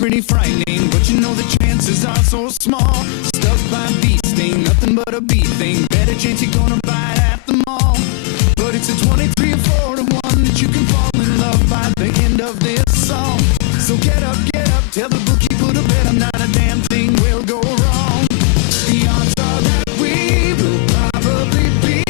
pretty frightening, but you know the chances are so small. Stuck by a bee sting, nothing but a bee thing. Better chance you're gonna bite at the mall. But it's a 23 or 4 to 1 that you can fall in love by the end of this song. So get up, tell the bookkeeper to bet, I'm not a damn thing will go wrong. The odds are that we will probably be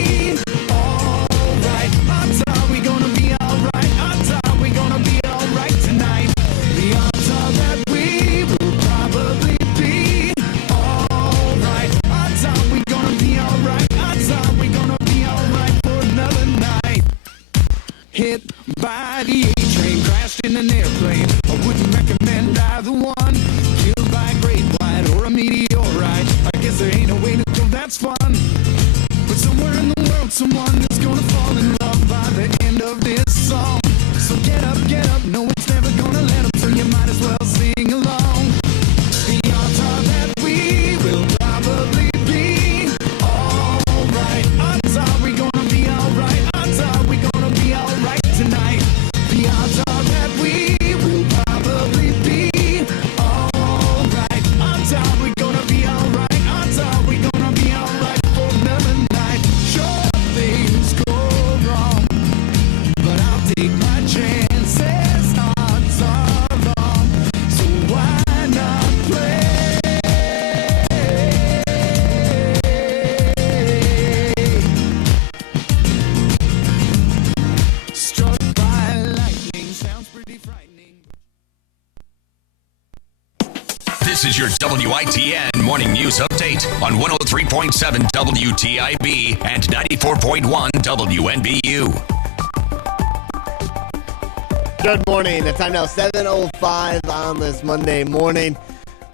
alright. Odds are we gonna be alright. Odds are we gonna be alright tonight. The odds are that we will probably be alright. Odds are we gonna be alright. Odds are we gonna be alright for another night. Hit by the A-train, crashed in an airplane. I wouldn't recommend either one. Killed by a great white or a meteorite. I guess there ain't a way to go, that's fun. But somewhere in the world, someone is gonna fall in love by the end of this song. So get up, no it's never gonna let up, so you might as well sing along. The odds are that we will probably be alright. Odds are we gonna be alright. Odds are we gonna be alright tonight. The odds are that we will probably be alright. Odds are we gonna be alright. Odds are we gonna be alright for another night. Sure, things go wrong, but I'll take my chances. Odds are wrong, so why not play? Struck by lightning sounds pretty frightening. This is your WITN Morning News Update on 103.7 WTIB and 94.1 WNBU. Good morning. The time now 7:05 on this Monday morning.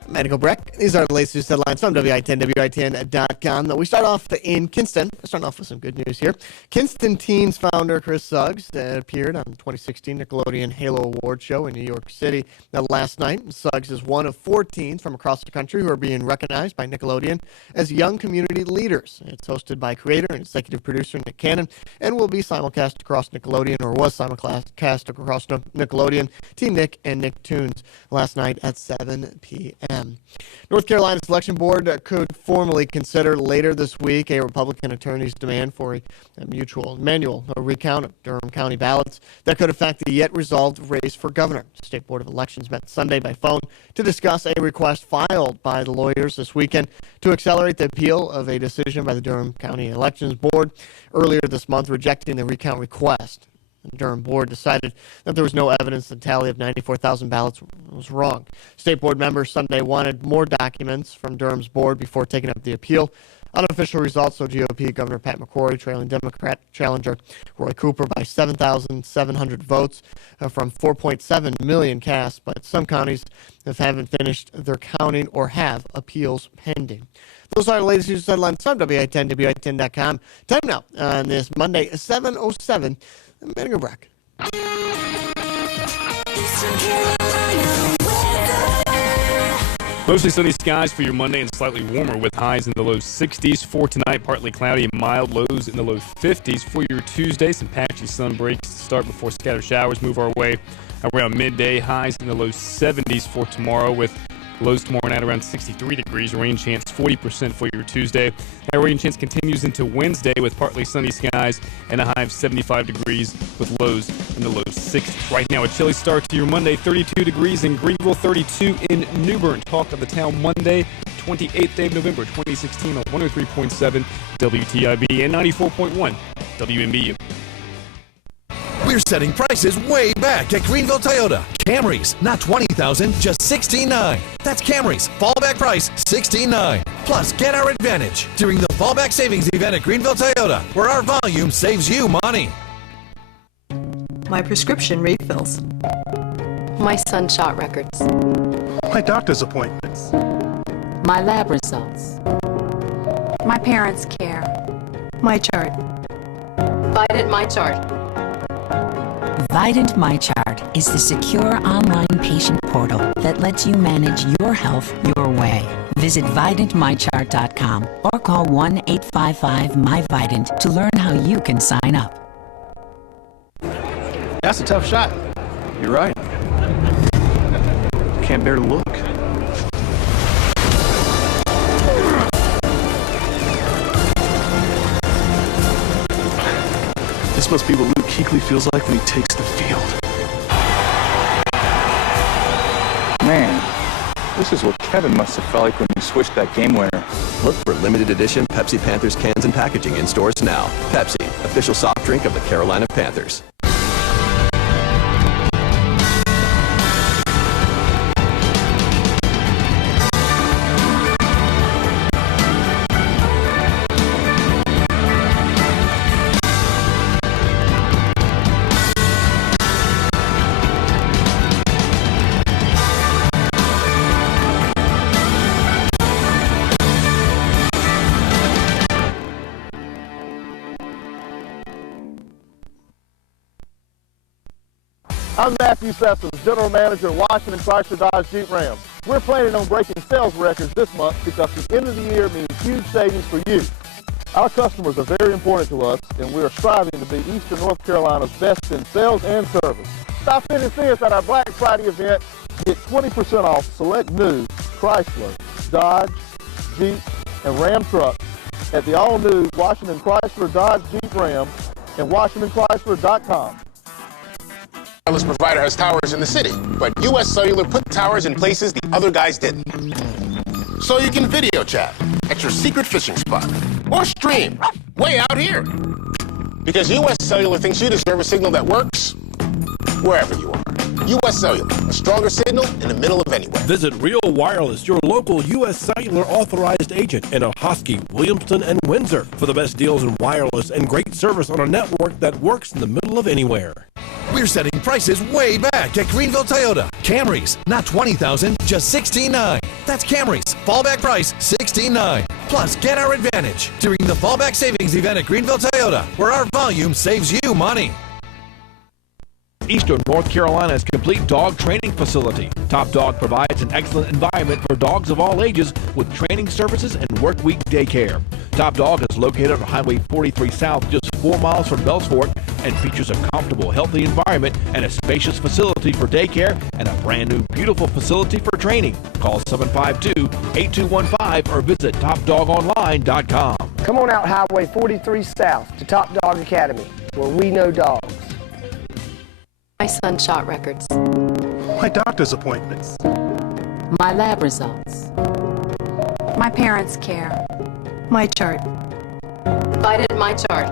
I'm Medical Breck. These are the latest news headlines from WITN, WITN.com. We start off in Kinston. Let's start off with some good news here. Kinston Teens founder Chris Suggs appeared on the 2016 Nickelodeon Halo Award show in New York City last night. Suggs is one of 4 teens from across the country who are being recognized by Nickelodeon as young community leaders. It's hosted by creator and executive producer Nick Cannon and will be simulcast across Nickelodeon, or was simulcast across Nickelodeon, Team Nick and Nicktoons last night at 7 p.m. North Carolina Selection Board could formally consider later this week a Republican attorney's demand for a manual recount of Durham County ballots that could affect the yet resolved race for governor. The State Board of Elections met Sunday by phone to discuss a request filed by the lawyers this weekend to accelerate the appeal of a decision by the Durham County Elections Board earlier this month rejecting the recount request. The Durham Board decided that there was no evidence the tally of 94,000 ballots was wrong. State Board members Sunday wanted more documents from Durham's board before taking up the appeal. Unofficial results show GOP Governor Pat McCrory trailing Democrat challenger Roy Cooper by 7,700 votes from 4.7 million cast, but some counties haven't finished their counting or have appeals pending. Those are the latest news headlines from WITN, WITN.com. Time now on this Monday, 7:07. Medical Breck. Mostly sunny skies for your Monday and slightly warmer with highs in the low 60s. For tonight, partly cloudy and mild, lows in the low 50s. For your Tuesday, some patchy sun breaks to start before scattered showers move our way around midday. Highs in the low 70s for tomorrow with lows tomorrow night around 63 degrees. Rain chance 40% for your Tuesday. That rain chance continues into Wednesday with partly sunny skies and a high of 75 degrees with lows in the low 60s. Right now, a chilly start to your Monday, 32 degrees in Greenville, 32 in New Bern. Talk of the Town Monday, 28th day of November, 2016 on 103.7 WTIB and 94.1 WNBU. We're setting prices way back at Greenville Toyota. Camrys, not $20,000, just $16,900. That's Camrys, fallback price, $16,900. Plus, get our advantage during the fallback savings event at Greenville Toyota, where our volume saves you money. My prescription refills. My sunshot records. My doctor's appointments. My lab results. My parents' care. My chart. Vidant My Chart. Vidant MyChart is the secure online patient portal that lets you manage your health your way. Visit VidantMyChart.com or call 1-855-MyVidant to learn how you can sign up. That's a tough shot. You're right. can't bear to look. This must be what Luke Kuechly feels like when he takes the field. Man, this is what Kevin must have felt like when he switched that game winner. Look for limited edition Pepsi Panthers cans and packaging in stores now. Pepsi, official soft drink of the Carolina Panthers. I'm Matthew Sessoms, General Manager at Washington Chrysler Dodge Jeep Ram. We're planning on breaking sales records this month because the end of the year means huge savings for you. Our customers are very important to us, and we are striving to be Eastern North Carolina's best in sales and service. Stop in and see us at our Black Friday event. Get 20% off select new Chrysler, Dodge, Jeep, and Ram trucks at the all-new Washington Chrysler Dodge Jeep Ram and WashingtonChrysler.com. Wireless provider has towers in the city, but U.S. Cellular put towers in places the other guys didn't. So you can video chat at your secret fishing spot or stream way out here. Because U.S. Cellular thinks you deserve a signal that works wherever you are. U.S. Cellular, a stronger signal in the middle of anywhere. Visit Real Wireless, your local U.S. Cellular authorized agent in Ahoskie, Williamston, and Windsor for the best deals in wireless and great service on a network that works in the middle of anywhere. We're setting prices way back at Greenville Toyota. Camrys, not $20,000, just $16,900. That's Camrys. Fallback price, $16,900. Plus, get our advantage during the Fallback Savings event at Greenville Toyota, where our volume saves you money. Eastern North Carolina's complete dog training facility. Top Dog provides an excellent environment for dogs of all ages with training services and workweek daycare. Top Dog is located on Highway 43 South, just 4 miles from Bells Fork, and features a comfortable, healthy environment and a spacious facility for daycare and a brand new, beautiful facility for training. Call 752-8215 or visit TopDogOnline.com. Come on out Highway 43 South to Top Dog Academy, where we know dogs. My son shot records. My doctor's appointments. My lab results. My parents care. My chart. Vidant My Chart.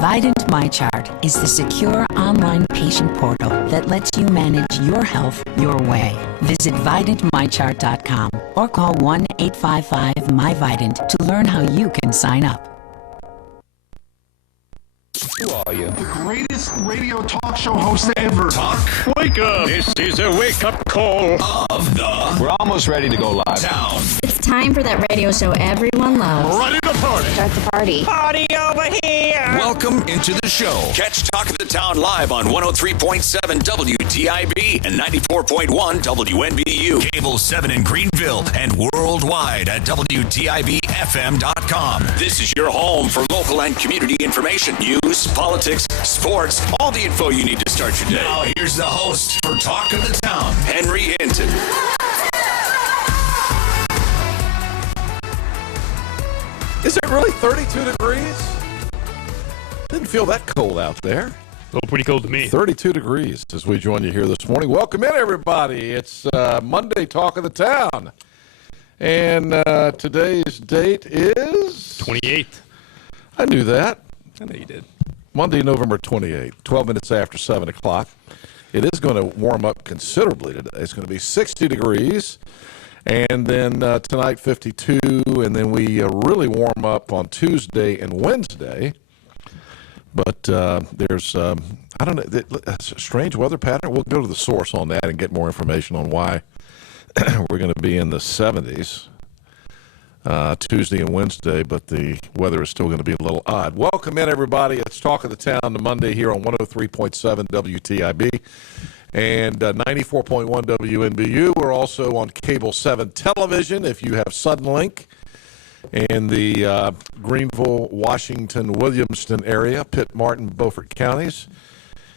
Vidant MyChart is the secure online patient portal that lets you manage your health your way. Visit VidantMyChart.com or call 1-855-MyVidant to learn how you can sign up. Who are you? The greatest radio talk show host ever. Wake up! This is a wake-up call of the... We're almost ready to go live. Town. It's time for that radio show everyone loves. Ready to party. Start the party. Party over here. Welcome into the show. Catch Talk of the Town live on 103.7 WTIB and 94.1 WNBU. Cable 7 in Greenville and worldwide at WTIBFM.com. This is your home for local and community information, news, politics, sports, all the info you need to start your day. Now here's the host for Talk of the Town, Henry Hinton. Is it really 32 degrees? Didn't feel that cold out there. Oh, pretty cold to me. 32 degrees as we join you here this morning. Welcome in, everybody. It's Monday Talk of the Town. And today's date is? 28th. I knew that. I know you did. Monday, November 28th, 12 minutes after 7 o'clock. It is going to warm up considerably today. It's going to be 60 degrees. And then tonight, 52. And then we really warm up on Tuesday and Wednesday. But there's, I don't know, a strange weather pattern. We'll go to the source on that and get more information on why we're going to be in the 70s Tuesday and Wednesday, but the weather is still going to be a little odd. Welcome in, everybody. It's Talk of the Town to Monday here on 103.7 WTIB and 94.1 WNBU. We're also on Cable 7 television if you have Suddenlink in the Greenville, Washington, Williamston area, Pitt, Martin, Beaufort counties.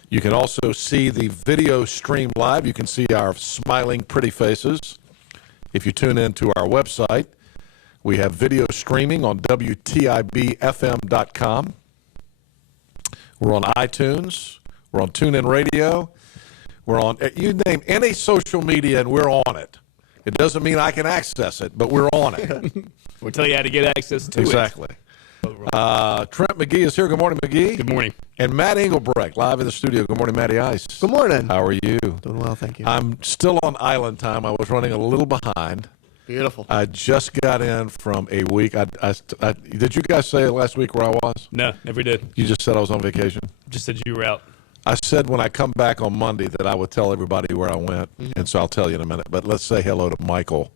You can also see the video stream live. You can see our smiling, pretty faces. If you tune into our website, we have video streaming on WTIBFM.com. We're on iTunes. We're on TuneIn Radio. We're on, you name any social media, and we're on it. It doesn't mean I can access it, but we're on it. We'll tell you how to get access to Exactly. Trent McGee is here. Good morning, McGee. Good morning. And Matt Engelbrecht, live in the studio. Good morning, Matty Ice. Good morning. How are you? Doing well, thank you. I'm still on island time. I was running a little behind. Beautiful. I just got in from a week. Did you guys say last week where I was? No, never did. You just said I was on vacation? Just said you were out. I said when I come back on Monday that I would tell everybody where I went, and so I'll tell you in a minute. But let's say hello to Michael.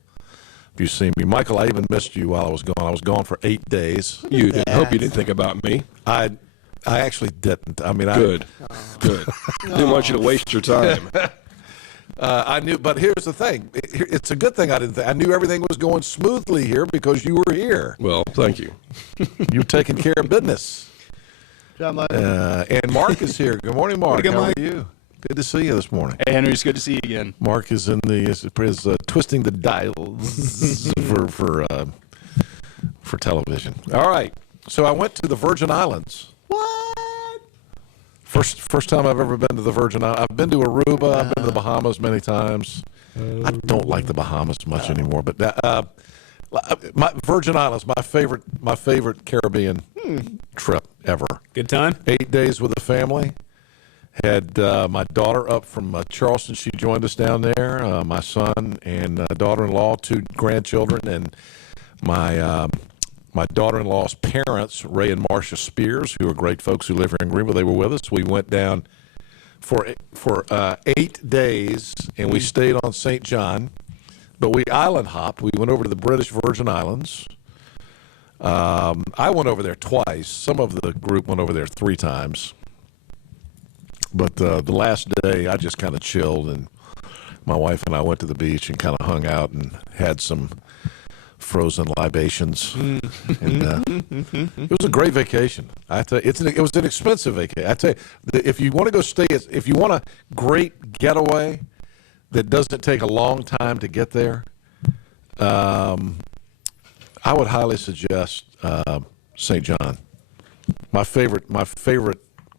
If you see me, Michael, I even missed you while I was gone. I was gone for 8 days. You didn't. Hope you didn't think about me. I actually didn't. I mean, Good. Didn't want you to waste your time. I knew, but here's the thing. It's a good thing I didn't think. I knew everything was going smoothly here because you were here. Well, thank you. You're taking care of business. John, and Mark is here. Good morning, Mark. Good How morning. are you? Good to see you this morning. Hey, Henry, it's good to see you again. Mark is in is twisting the dials for television. All right. So I went to the Virgin Islands. What? First time I've ever been to the Virgin Islands. I've been to Aruba. I've been to the Bahamas many times. I don't like the Bahamas much anymore, but my Virgin Islands, my favorite Caribbean trip ever. Good time? 8 days with the family. Had my daughter up from Charleston. She joined us down there. My son and daughter-in-law, 2 grandchildren, and my daughter-in-law's parents, Ray and Marcia Spears, who are great folks who live here in Greenville. They were with us. We went down for 8 days, and we stayed on St. John. But we island hopped. We went over to the British Virgin Islands. I went over there twice. Some of the group went over there 3 times. But the last day, I just kind of chilled, and my wife and I went to the beach and kind of hung out and had some frozen libations. And, it was a great vacation. I tell you, it was an expensive vacation. I tell you, if you want to go stay, if you want a great getaway that doesn't take a long time to get there, I would highly suggest St. John. My favorite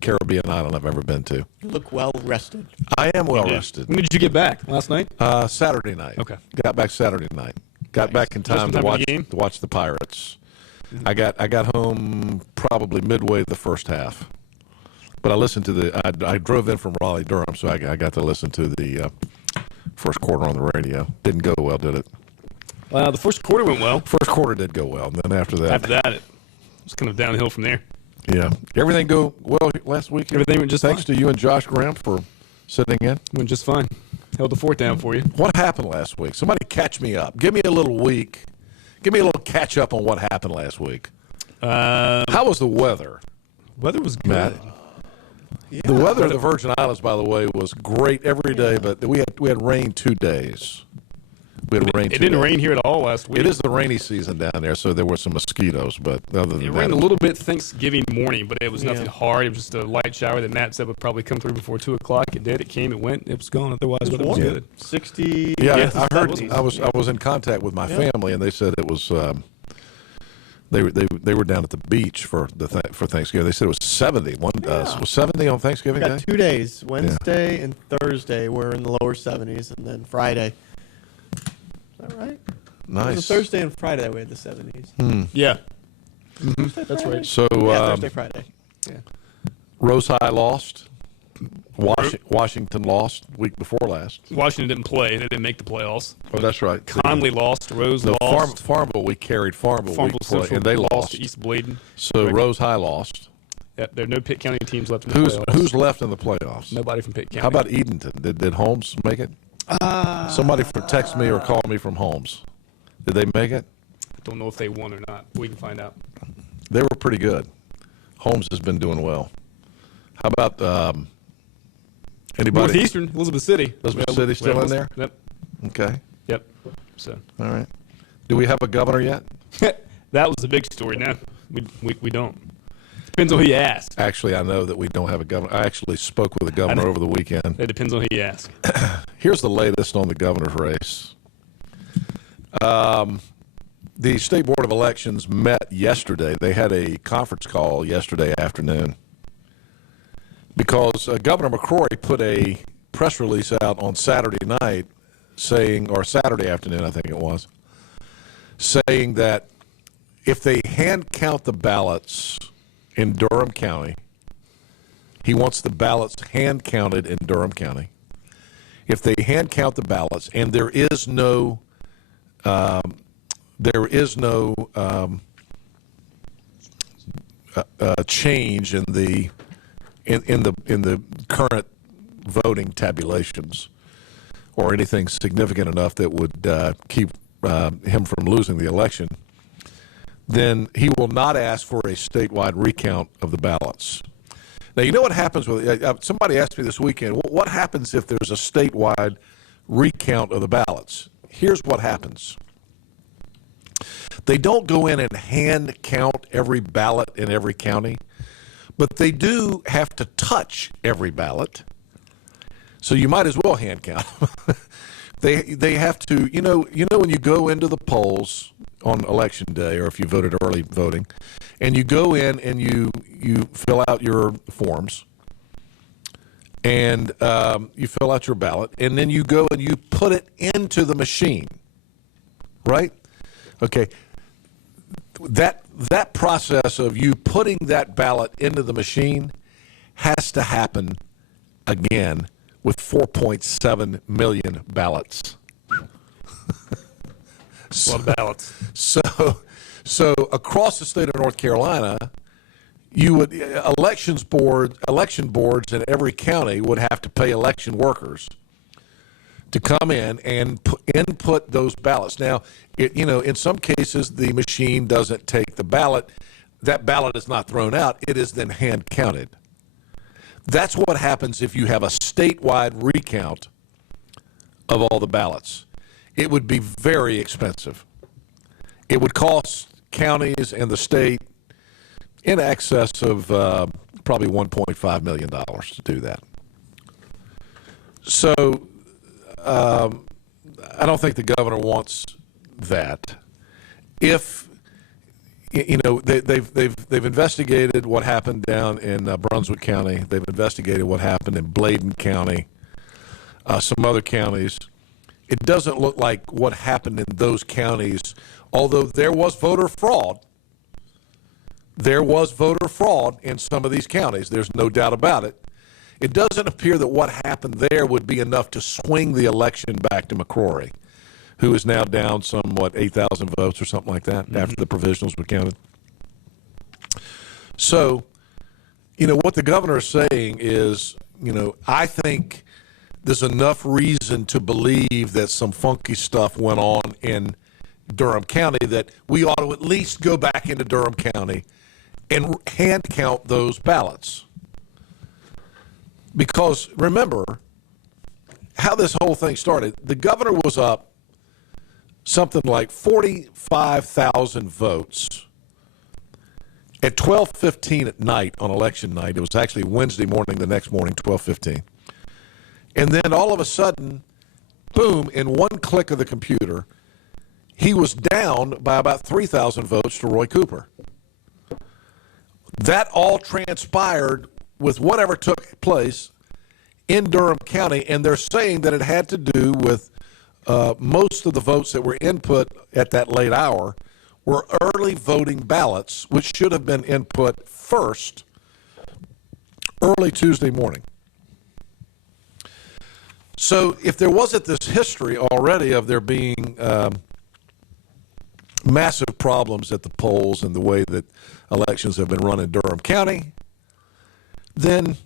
Caribbean island I've ever been to. You look well rested. I am well rested. When did you get back? Last night? Saturday night. Okay. Got back Saturday night. Got back in time to watch the Pirates. I got home probably midway the first half. But I listened to I drove in from Raleigh, Durham, so I got to listen to the first quarter on the radio. Didn't go well, did it? Well, the first quarter went well. First quarter did go well, and then after that, it was kind of downhill from there. Yeah. Everything go well last week? Everything went just Thanks fine. to you and Josh Graham for sitting in. Went just fine. Held the fort down for you. What happened last week? Somebody catch me up. Give me a little week. Give me a little catch up on what happened last week. How was the weather? Weather was good. Matt? Yeah. The weather in the Virgin Islands, by the way, was great every day, but we had rain 2 days. We had rain. It didn't rain here at all last week. It is the rainy season down there, so there were some mosquitoes. But other than that, it rained a little bit Thanksgiving morning, but it was nothing hard. It was just a light shower that Matt said would probably come through before 2 o'clock. It did. It came. It went. It was gone. Otherwise, it was good. 60. Yeah, I heard. I was in contact with my family, and they said it was. They were down at the beach for Thanksgiving. They said it was 70. Was 70 on Thanksgiving Got Day? 2 days. Wednesday and Thursday were in the lower 70s, and then Friday. Is that right? Nice. It was a Thursday and Friday that we had the 70s. Yeah. That's right. So Thursday, Friday. Yeah. Rose High lost. Washington lost week before last. Washington didn't play. They didn't make the playoffs. Oh, that's right. Conley lost. Rose lost. Farmville, we carried Farmville week before, and they lost to East Bladen. So Rose High lost. Yep, there are no Pitt County teams left in the playoffs. Who's left in the playoffs? Nobody from Pitt County. How about Edenton? Did Holmes make it? Somebody text me or call me from Holmes. Did they make it? I don't know if they won or not. We can find out. They were pretty good. Holmes has been doing well. How about anybody? Northeastern, Elizabeth City. Elizabeth City still in there? Yep. Okay. Yep. So. All right. Do we have a governor yet? That was the big story. Now we don't. Depends on who you ask. Actually, I know that we don't have a governor. I actually spoke with the governor over the weekend. It depends on who you ask. Here's the latest on the governor's race. The State Board of Elections met yesterday. They had a conference call yesterday afternoon because Governor McCrory put a press release out on Saturday night saying, or Saturday afternoon, I think it was, saying that if they hand count the ballots in Durham County, he wants the ballots hand counted in Durham County. If they hand count the ballots and there is no change in the current voting tabulations or anything significant enough that would keep him from losing the election, then he will not ask for a statewide recount of the ballots. Now, you know what happens with somebody asked me this weekend, what happens if there's a statewide recount of the ballots? Here's what happens. They don't go in and hand count every ballot in every county, but they do have to touch every ballot. So you might as well hand count. They have to, you know when you go into the polls on election day, or if you voted early voting, and you go in and you fill out your forms, and you fill out your ballot, and then you go and you put it into the machine, right? Okay. That process of you putting that ballot into the machine has to happen again with 4.7 million ballots. A lot of ballots. So across the state of North Carolina, you would election boards in every county would have to pay election workers to come in and input those ballots. Now, in some cases, the machine doesn't take the ballot. That ballot is not thrown out. It is then hand counted. That's what happens if you have a statewide recount of all the ballots. It would be very expensive. It would cost counties and the state in excess of probably $1.5 million to do that. So I don't think the governor wants that. If they've investigated what happened down in Brunswick County, they've investigated what happened in Bladen County, some other counties. It doesn't look like what happened in those counties, although there was voter fraud. There was voter fraud in some of these counties. There's no doubt about it. It doesn't appear that what happened there would be enough to swing the election back to McCrory, who is now down 8,000 votes or something like that after the provisionals were counted. So, what the governor is saying is, I think there's enough reason to believe that some funky stuff went on in Durham County that we ought to at least go back into Durham County and hand count those ballots. Because remember how this whole thing started. The governor was up something like 45,000 votes at 12:15 at night on election night. It was actually Wednesday morning, the next morning, 12:15. And then all of a sudden, boom, in one click of the computer, he was down by about 3,000 votes to Roy Cooper. That all transpired with whatever took place in Durham County, and they're saying that it had to do with most of the votes that were input at that late hour were early voting ballots, which should have been input first early Tuesday morning. So if there wasn't this history already of there being massive problems at the polls and the way that elections have been run in Durham County, then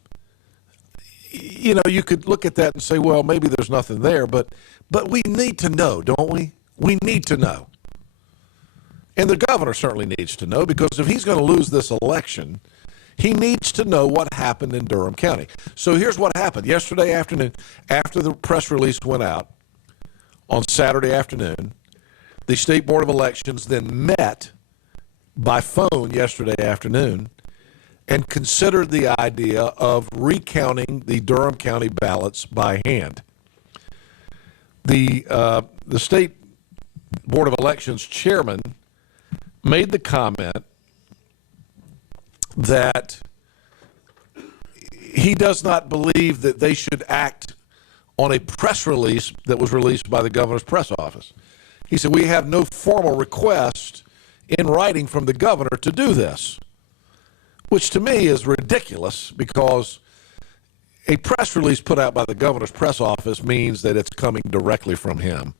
you could look at that and say, well, maybe there's nothing there, but we need to know, don't we? We need to know. And the governor certainly needs to know, because if he's going to lose this election, he needs to know what happened in Durham County. So here's what happened. Yesterday afternoon, after the press release went out on Saturday afternoon, the State Board of Elections then met by phone yesterday afternoon and considered the idea of recounting the Durham County ballots by hand. The State Board of Elections chairman made the comment that he does not believe that they should act on a press release that was released by the governor's press office. He said, we have no formal request in writing from the governor to do this, which to me is ridiculous because a press release put out by the governor's press office means that it's coming directly from him.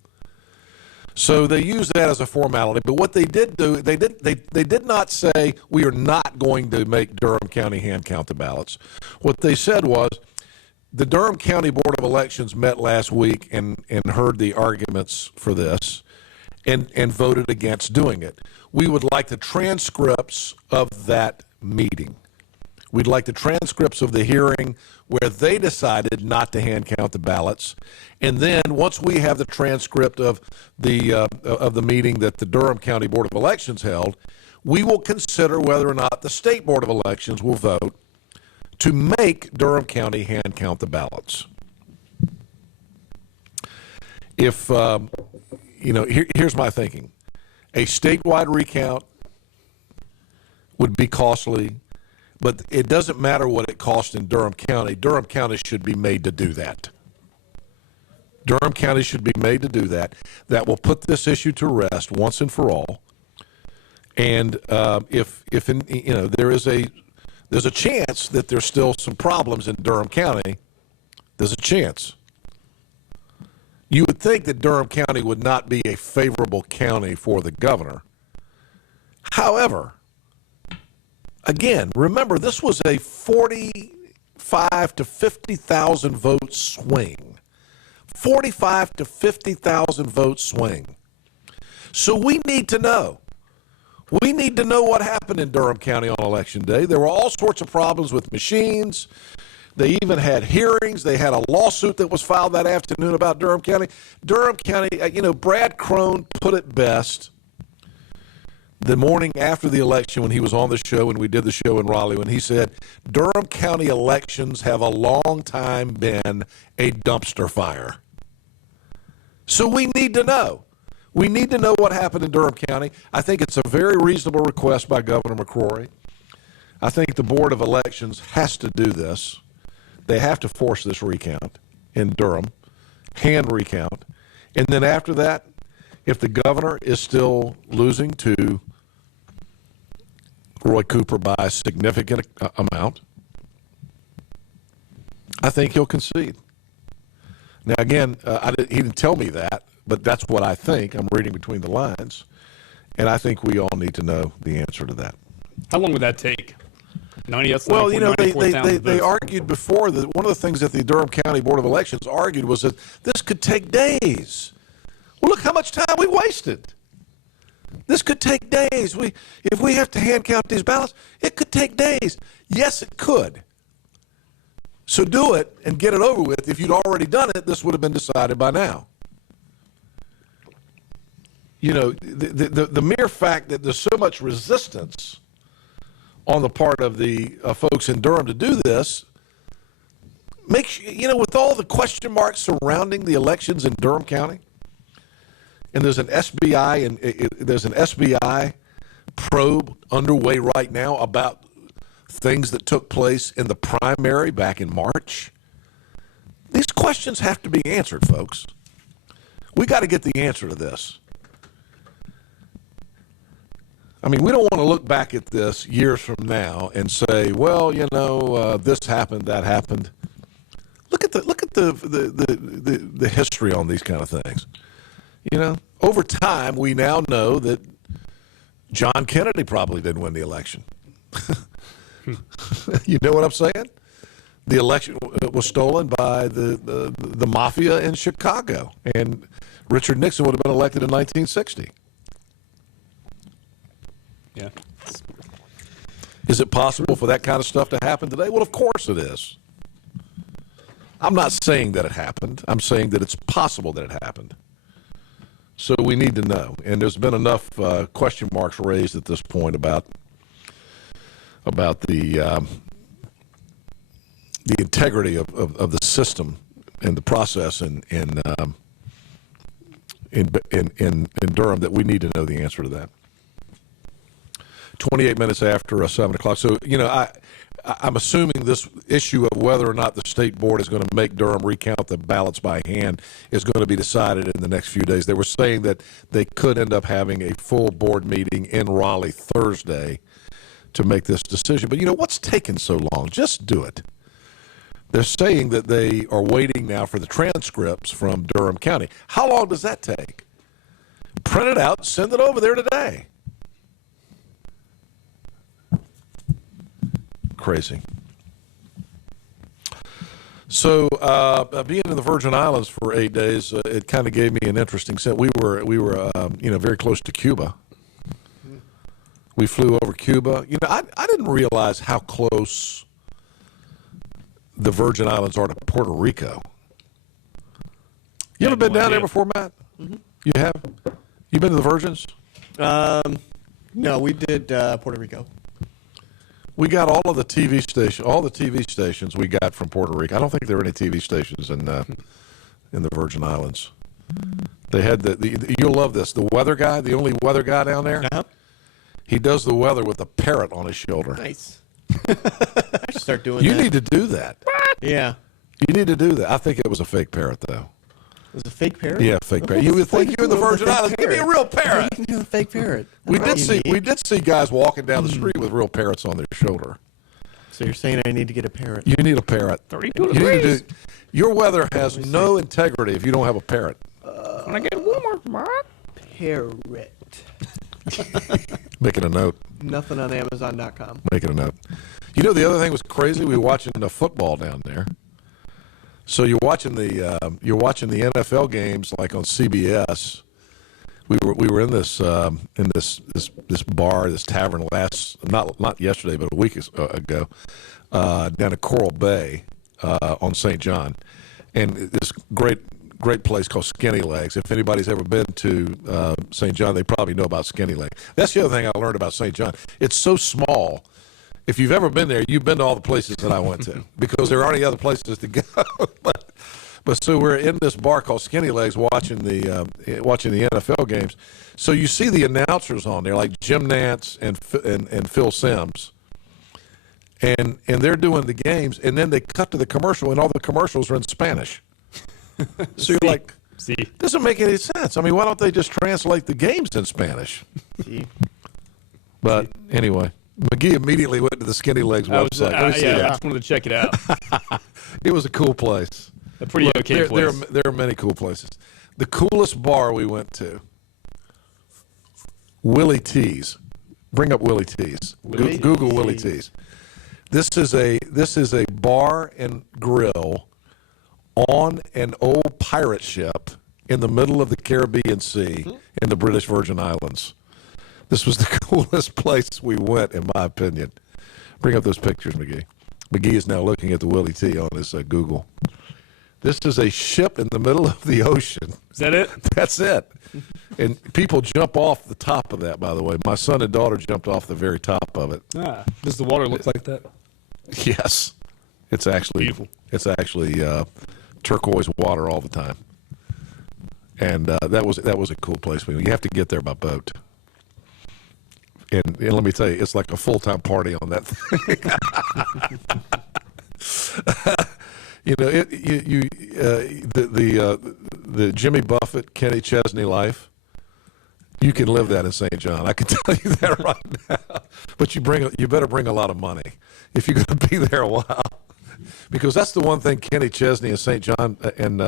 So they use that as a formality. But what they did do, they did not say we are not going to make Durham County hand count the ballots. What they said was the Durham County Board of Elections met last week and heard the arguments for this and voted against doing it. We would like the transcripts of that meeting. We'd like the transcripts of the hearing where they decided not to hand count the ballots. And then once we have the transcript of the meeting that the Durham County Board of Elections held, we will consider whether or not the State Board of Elections will vote to make Durham County hand count the ballots. If, here's my thinking. A statewide recount would be costly, but it doesn't matter what it costs in Durham County. Durham County should be made to do that. Durham County should be made to do that. That will put this issue to rest once and for all. And there's a chance that there's still some problems in Durham County. There's a chance. You would think that Durham County would not be a favorable county for the governor. However, again, remember, this was a 45 to 50,000 vote swing. 45 to 50,000 vote swing. So we need to know. We need to know what happened in Durham County on Election Day. There were all sorts of problems with machines. They even had hearings. They had a lawsuit that was filed that afternoon about Durham County. Durham County, Brad Crone put it best the morning after the election when he was on the show, when we did the show in Raleigh, when he said, Durham County elections have a long time been a dumpster fire. So we need to know. We need to know what happened in Durham County. I think it's a very reasonable request by Governor McCrory. I think the Board of Elections has to do this. They have to force this recount in Durham, hand recount. And then after that, if the governor is still losing to Roy Cooper by a significant amount, I think he'll concede. Now, again, he didn't tell me that, but that's what I think. I'm reading between the lines, and I think we all need to know the answer to that. How long would that take? 90, well, they argued before that one of the things that the Durham County Board of Elections argued was that this could take days. Well, look how much time we wasted. This could take days. If we have to hand count these ballots, it could take days. Yes, it could. So do it and get it over with. If you'd already done it, this would have been decided by now. The mere fact that there's so much resistance on the part of the folks in Durham to do this makes, with all the question marks surrounding the elections in Durham County, and there's an SBI probe underway right now about things that took place in the primary back in March. These questions have to be answered, folks. We got to get the answer to this. I mean, we don't want to look back at this years from now and say, well, this happened, that happened. Look at the history on these kind of things. Over time, we now know that John Kennedy probably didn't win the election. You know what I'm saying? The election was stolen by the mafia in Chicago, and Richard Nixon would have been elected in 1960. Yeah. Is it possible for that kind of stuff to happen today? Well, of course it is. I'm not saying that it happened. I'm saying that it's possible that it happened. So we need to know. And there's been enough question marks raised at this point about about the integrity of the system and the process in Durham, that we need to know the answer to that. 28 minutes after 7 o'clock. So, I'm assuming this issue of whether or not the state board is going to make Durham recount the ballots by hand is going to be decided in the next few days. They were saying that they could end up having a full board meeting in Raleigh Thursday to make this decision. But, what's taking so long? Just do it. They're saying that they are waiting now for the transcripts from Durham County. How long does that take? Print it out, send it over there today. Crazy. So, being in the Virgin Islands for 8 days, it kind of gave me an interesting sense. We were very close to Cuba. We flew over Cuba. I didn't realize how close the Virgin Islands are to Puerto Rico. You ever been down there before, Matt? Mm-hmm. You have? You been to the Virgins? No, we did Puerto Rico. We got all the TV stations we got from Puerto Rico. I don't think there were any TV stations in the Virgin Islands. They had you'll love this, the weather guy, the only weather guy down there. Uh-huh. He does the weather with a parrot on his shoulder. Nice. I should start doing that. You need to do that. Yeah. You need to do that. I think it was a fake parrot, though. It was a fake parrot? Yeah, fake parrot. You would think you're in the Virgin Islands. Give me a real parrot. You can do a fake parrot. We did see guys walking down the street with real parrots on their shoulder. So you're saying I need to get a parrot? You need a parrot. 32 degrees. Your weather has no integrity if you don't have a parrot. When I get warmer, parrot. Making a note. Nothing on Amazon.com. Making a note. The other thing was crazy. We were watching the football down there. So you're watching the NFL games like on CBS. We were in this bar, this tavern not yesterday, but a week ago, down at Coral Bay on St. John, and this great place called Skinny Legs. If anybody's ever been to St. John, they probably know about Skinny Legs. That's the other thing I learned about St. John. It's so small. If you've ever been there, you've been to all the places that I went to because there aren't any other places to go. but so we're in this bar called Skinny Legs watching the NFL games. So you see the announcers on there like Jim Nantz and Phil Simms, and they're doing the games, and then they cut to the commercial, and all the commercials are in Spanish. So you're like, doesn't make any sense. I mean, why don't they just translate the games in Spanish? But anyway. McGee immediately went to the Skinny Legs website. I just wanted to check it out. It was a cool place. A pretty okay place. There are many cool places. The coolest bar we went to, Willie T's. Bring up Willie T's. Google Willie T's. This is a bar and grill on an old pirate ship in the middle of the Caribbean Sea in the British Virgin Islands. This was the coolest place we went, in my opinion. Bring up those pictures, McGee. McGee is now looking at the Willie T on his Google. This is a ship in the middle of the ocean. Is that it? That's it. And people jump off the top of that, by the way. My son and daughter jumped off the very top of it. Does the water look like that? Yes. It's actually beautiful. It's actually turquoise water all the time. And that was a cool place. You have to get there by boat. And let me tell you, it's like a full-time party on that thing. The Jimmy Buffett, Kenny Chesney life, you can live that in St. John. I can tell you that right now. But you better bring a lot of money if you're going to be there a while, because that's the one thing Kenny Chesney and St. John and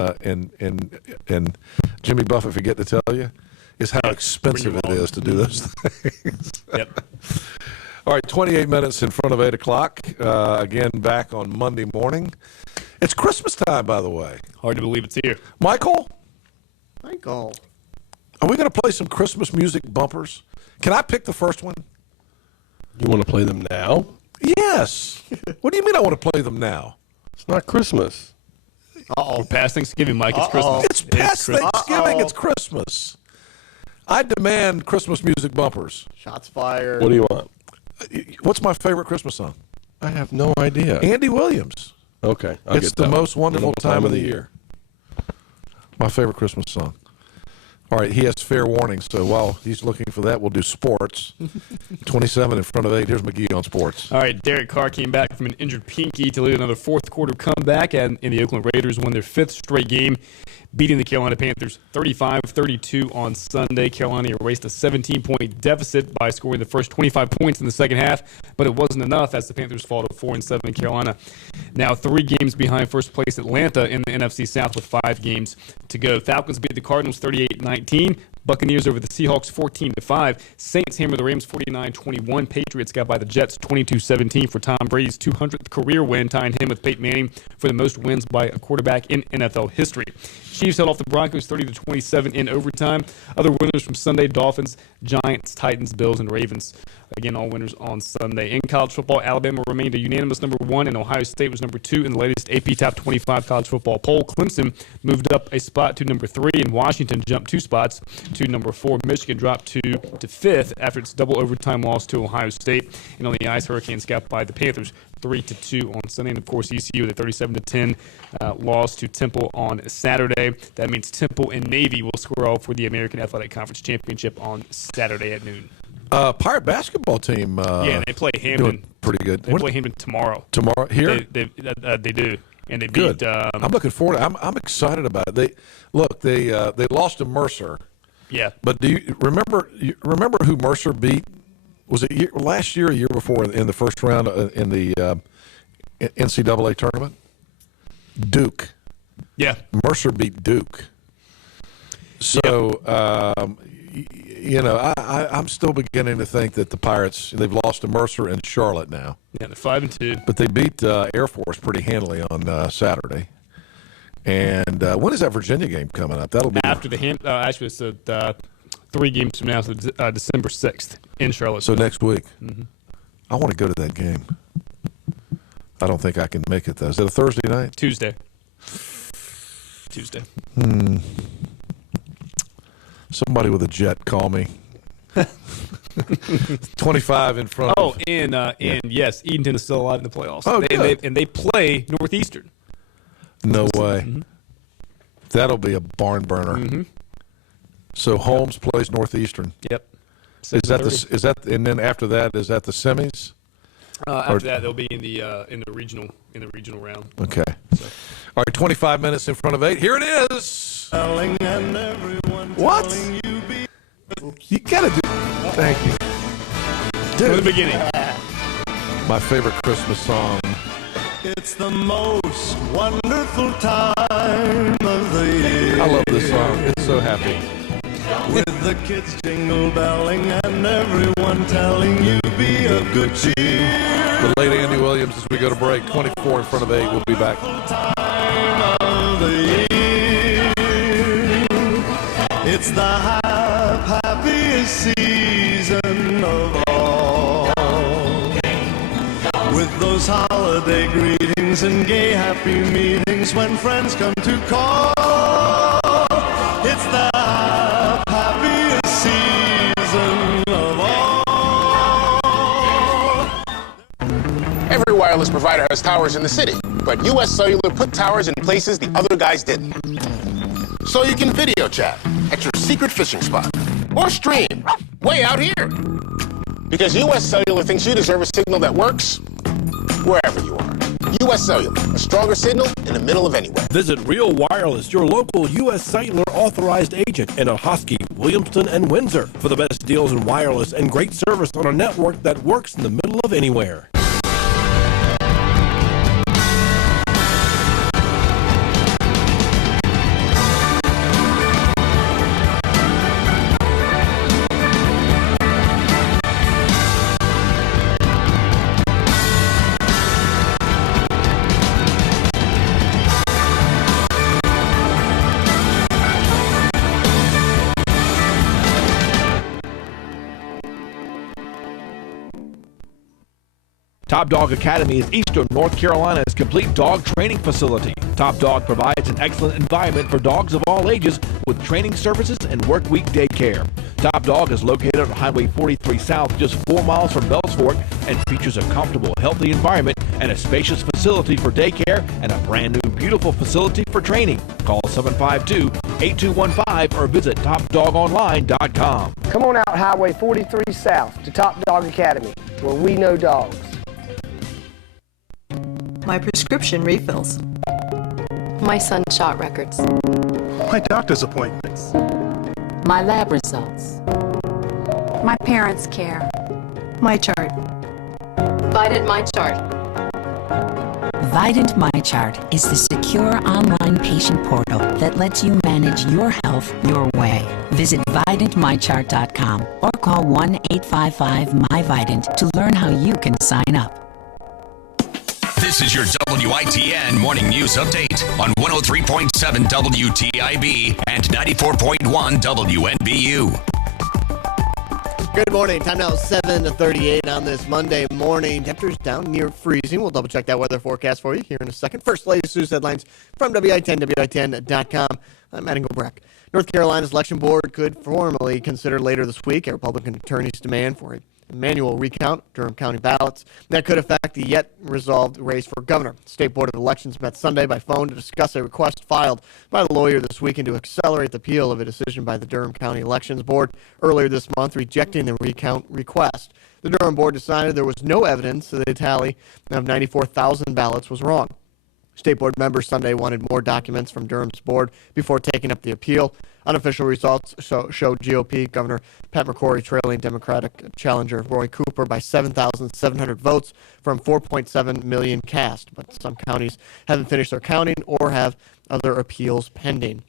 Jimmy Buffett forget to tell you. Is how expensive it is to do those things. Yep. All right, 28 minutes in front of 8 o'clock. Again, back on Monday morning. It's Christmas time, by the way. Hard to believe it's here. Michael? Are we going to play some Christmas music bumpers? Can I pick the first one? You want to play them now? Yes. What do you mean I want to play them now? It's not Christmas. We're past Thanksgiving, Mike. It's Christmas. It's past Thanksgiving. It's Christmas. I demand Christmas music bumpers. Shots fired. What do you want? What's my favorite Christmas song? I have no idea. Andy Williams. Okay. It's the most wonderful time of the year. My favorite Christmas song. All right, he has fair warning, so while he's looking for that, we'll do sports. 27 in front of 8. Here's McGee on sports. All right, Derek Carr came back from an injured pinky to lead another fourth quarter comeback, and the Oakland Raiders won their 5th straight game, beating the Carolina Panthers 35-32 on Sunday. Carolina erased a 17-point deficit by scoring the first 25 points in the second half, but it wasn't enough as the Panthers fall to 4-7. Carolina now 3 games behind first place Atlanta in the NFC South with 5 games to go. Falcons beat the Cardinals 38-19. Buccaneers over the Seahawks 14-5. Saints hammer the Rams 49-21. Patriots got by the Jets 22-17 for Tom Brady's 200th career win, tying him with Peyton Manning for the most wins by a quarterback in NFL history. Chiefs held off the Broncos 30-27 in overtime. Other winners from Sunday: Dolphins, Giants, Titans, Bills, and Ravens. Again, all winners on Sunday. In college football, Alabama remained a unanimous number 1, and Ohio State was number 2 in the latest AP Top 25 college football poll. Clemson moved up a spot to number 3, and Washington jumped 2 spots to number 4. Michigan dropped to 5th after its double overtime loss to Ohio State. And on the ice, Hurricanes got by the Panthers 3-2 on Sunday. And, of course, ECU with a 37-10 loss to Temple on Saturday. That means Temple and Navy will square off for the American Athletic Conference Championship on Saturday at noon. Pirate basketball team. Yeah, they play Hampton. Pretty good. They play Hampton tomorrow. Tomorrow here? They do, and they good. beat. I'm looking forward. I'm excited about it. They lost to Mercer. Yeah. But do you remember who Mercer beat? Was it last year or a year before in the first round in the NCAA tournament? Duke. Yeah. Mercer beat Duke. So, I'm still beginning to think that the Pirates, they've lost to Mercer and Charlotte now. Yeah, they're 5-2. But they beat Air Force pretty handily on Saturday. And when is that Virginia game coming up? That'll be after the actually it's 3 games from now, so December 6th in Charlotte. So next week. Mm-hmm. I want to go to that game. I don't think I can make it though. Is it a Thursday night? Tuesday. Somebody with a jet call me. 25 in front. Oh, and yes, Edenton is still alive in the playoffs. Oh, good. And they play Northeastern. No way. Mm-hmm. That'll be a barn burner. Mm-hmm. So Holmes plays Northeastern. Yep. Is that and then after that is that the semis? After that, they'll be in the regional round. Okay. So. All right, 25 minutes in front of 8. Here it is. What? You gotta do. Thank you. From the beginning. My favorite Christmas song. It's the most wonderful time of the year. I love this song. It's so happy. With the kids jingle belling and everyone telling you be of good cheer. The late Andy Williams as we go to break. 24 in front of 8. We'll be back. Time of the year. It's the happiest season of all. With those holiday greetings and gay happy meetings when friends come to call. It's the happiest season of all. Every wireless provider has towers in the city, but U.S. Cellular put towers in places the other guys didn't. So you can video chat at your secret fishing spot or stream way out here. Because U.S. Cellular thinks you deserve a signal that works wherever you are. U.S. Cellular, a stronger signal in the middle of anywhere. Visit Real Wireless, your local U.S. Cellular authorized agent in Ahoskie, Williamston, and Windsor for the best deals in wireless and great service on a network that works in the middle of anywhere. Top Dog Academy is Eastern North Carolina's complete dog training facility. Top Dog provides an excellent environment for dogs of all ages with training services and work week day care. Top Dog is located on Highway 43 South, just 4 miles from Bells Fork, and features a comfortable, healthy environment and a spacious facility for daycare and a brand new, beautiful facility for training. Call 752-8215 or visit topdogonline.com. Come on out Highway 43 South to Top Dog Academy, where we know dogs. My prescription refills. My son's shot records. My doctor's appointments. My lab results. My parents' care. My chart. Vidant My Chart. Vidant MyChart is the secure online patient portal that lets you manage your health your way. Visit VidantMyChart.com or call 1-855-MyVidant to learn how you can sign up. This is your WITN Morning News Update on 103.7 WTIB and 94.1 WNBU. Good morning. Time now 7:38 on this Monday morning. Temperatures down near freezing. We'll double check that weather forecast for you here in a second. First, latest news headlines from WITN, WITN.com. I'm Matt Engelbrecht. North Carolina's election board could formally consider later this week a Republican attorney's demand for a manual recount of Durham County ballots that could affect the yet resolved race for governor. The State Board of Elections met Sunday by phone to discuss a request filed by the lawyer this weekend to accelerate the appeal of a decision by the Durham County Elections Board earlier this month rejecting the recount request. The Durham Board decided there was no evidence that the tally of 94,000 ballots was wrong. State Board members Sunday wanted more documents from Durham's board before taking up the appeal. Unofficial results showed GOP Governor Pat McCrory trailing Democratic challenger Roy Cooper by 7,700 votes from 4.7 million cast. But some counties haven't finished their counting or have other appeals pending.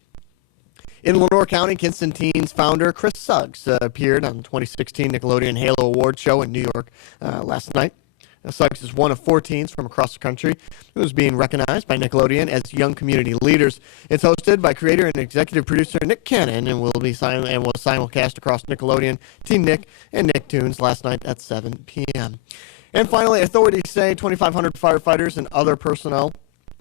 In Lenore County, Kinston Teens founder Chris Suggs appeared on the 2016 Nickelodeon Halo Award show in New York last night. Suggs is one of 4 teens from across the country who is being recognized by Nickelodeon as young community leaders. It's hosted by creator and executive producer Nick Cannon and was simulcast across Nickelodeon, Teen Nick, and Nicktoons last night at 7 p.m. And finally, authorities say 2,500 firefighters and other personnel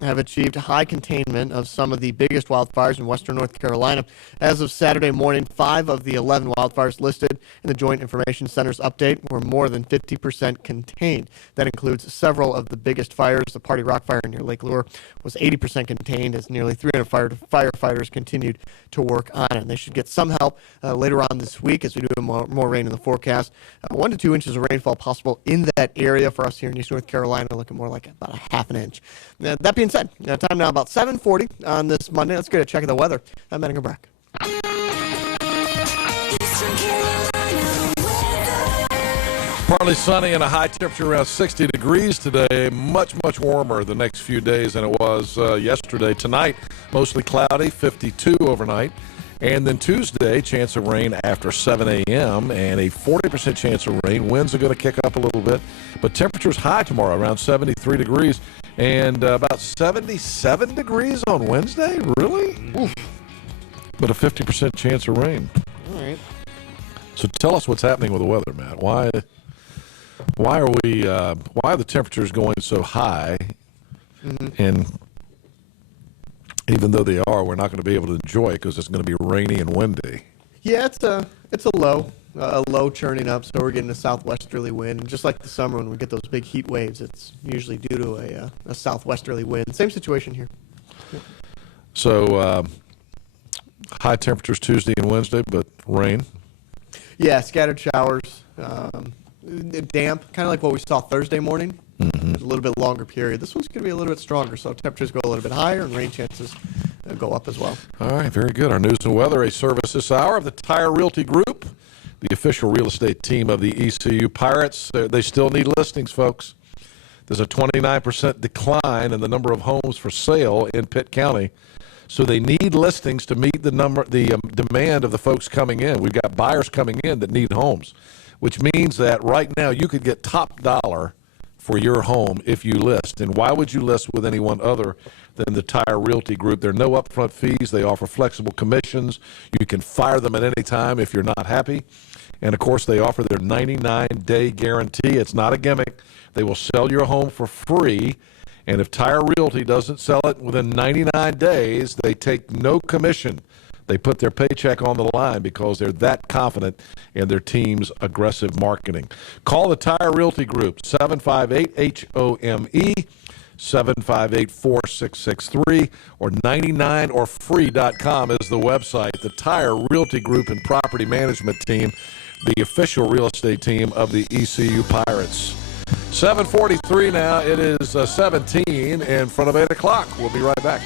have achieved high containment of some of the biggest wildfires in western North Carolina. As of Saturday morning, 5 of the 11 wildfires listed in the Joint Information Center's update were more than 50% contained. That includes several of the biggest fires. The Party Rock fire near Lake Lure was 80% contained as nearly 300 firefighters continued to work on it. And they should get some help later on this week as we do more rain in the forecast. 1 to 2 inches of rainfall possible in that area for us here in East North Carolina, looking more like about a half an inch. That being said, time now about 7:40 on this Monday. Let's get a check of the weather. I'm Matt Engelbrecht. Partly sunny and a high temperature around 60 degrees today. Much warmer the next few days than it was yesterday. Tonight, mostly cloudy, 52 overnight. And then Tuesday, chance of rain after 7 a.m. and a 40% chance of rain. Winds are going to kick up a little bit. But temperatures high tomorrow, around 73 degrees. And about 77 degrees on Wednesday? Really? Oof. But a 50% chance of rain. All right. So tell us what's happening with the weather, Matt. Why are the temperatures going so high? Mm-hmm. And even though they are, we're not going to be able to enjoy it because it's going to be rainy and windy. Yeah, it's a low churning up, so we're getting a southwesterly wind. And just like the summer when we get those big heat waves, it's usually due to a southwesterly wind. Same situation here. Yeah. So high temperatures Tuesday and Wednesday, but rain. Yeah, scattered showers, damp, kind of like what we saw Thursday morning. Mm-hmm. A little bit longer period. This one's going to be a little bit stronger, so temperatures go a little bit higher and rain chances go up as well. All right, very good. Our news and weather, a service this hour of the Tire Realty Group, the official real estate team of the ECU Pirates. They still need listings, folks. There's a 29% decline in the number of homes for sale in Pitt County. So they need listings to meet the demand of the folks coming in. We've got buyers coming in that need homes, which means that right now you could get top dollar for your home if you list. And why would you list with anyone other than the Tire Realty Group? There are no upfront fees. They offer flexible commissions. You can fire them at any time if you're not happy. And, of course, they offer their 99-day guarantee. It's not a gimmick. They will sell your home for free. And if Tire Realty doesn't sell it within 99 days, they take no commission. They put their paycheck on the line because they're that confident in their team's aggressive marketing. Call the Tire Realty Group, 758-HOME, 758-4663, or 99orfree.com is the website. The Tire Realty Group and Property Management Team, the official real estate team of the ECU Pirates. 7:43 now. It is 17 in front of 8 o'clock. We'll be right back.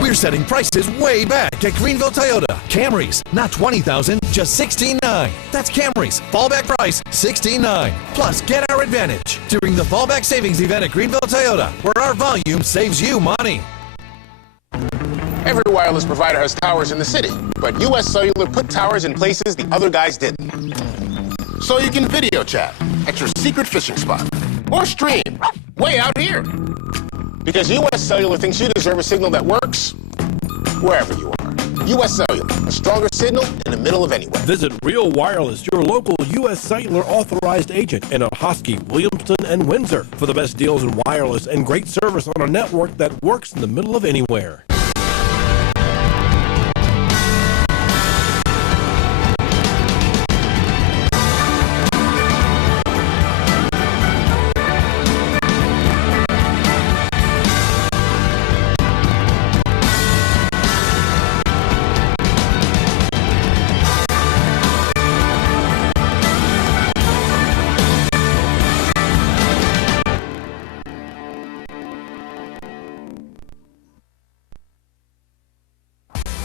We're setting prices way back at Greenville Toyota. Camrys, not $20,000, just $16,900. That's Camrys. Fallback price, $16,900. Plus, get our advantage during the Fallback Savings Event at Greenville Toyota, where our volume saves you money. Every wireless provider has towers in the city, but U.S. Cellular put towers in places the other guys didn't. So you can video chat at your secret fishing spot or stream way out here. Because U.S. Cellular thinks you deserve a signal that works wherever you are. U.S. Cellular, a stronger signal in the middle of anywhere. Visit Real Wireless, your local U.S. Cellular authorized agent in Ahoskie, Williamston, and Windsor for the best deals in wireless and great service on a network that works in the middle of anywhere.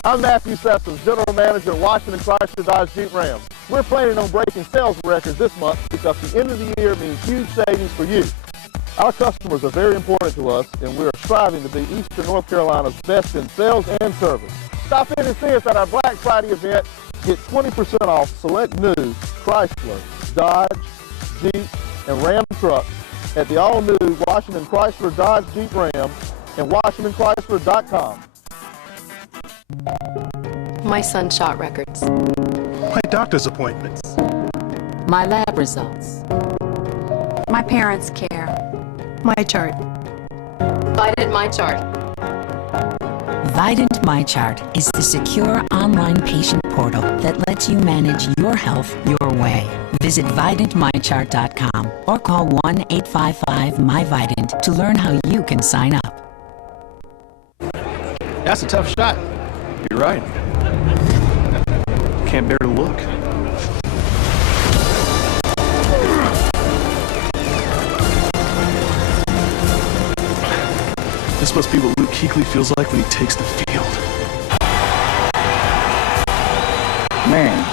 I'm Matthew Sessoms, General Manager at Washington Chrysler Dodge Jeep Ram. We're planning on breaking sales records this month because the end of the year means huge savings for you. Our customers are very important to us, and we are striving to be Eastern North Carolina's best in sales and service. Stop in and see us at our Black Friday event. Get 20% off select new Chrysler, Dodge, Jeep, and Ram trucks at the all-new Washington Chrysler Dodge Jeep Ram and WashingtonChrysler.com. My sunshot records. My doctor's appointments. My lab results. My parents' care. My chart. Vidant My Chart. Vidant My Chart is the secure online patient portal that lets you manage your health your way. Visit VidantMyChart.com or call 1-855-MyVidant to learn how you can sign up. That's a tough shot. You're right. Can't bear to look. This must be what Luke Kuechly feels like when he takes the field. Man,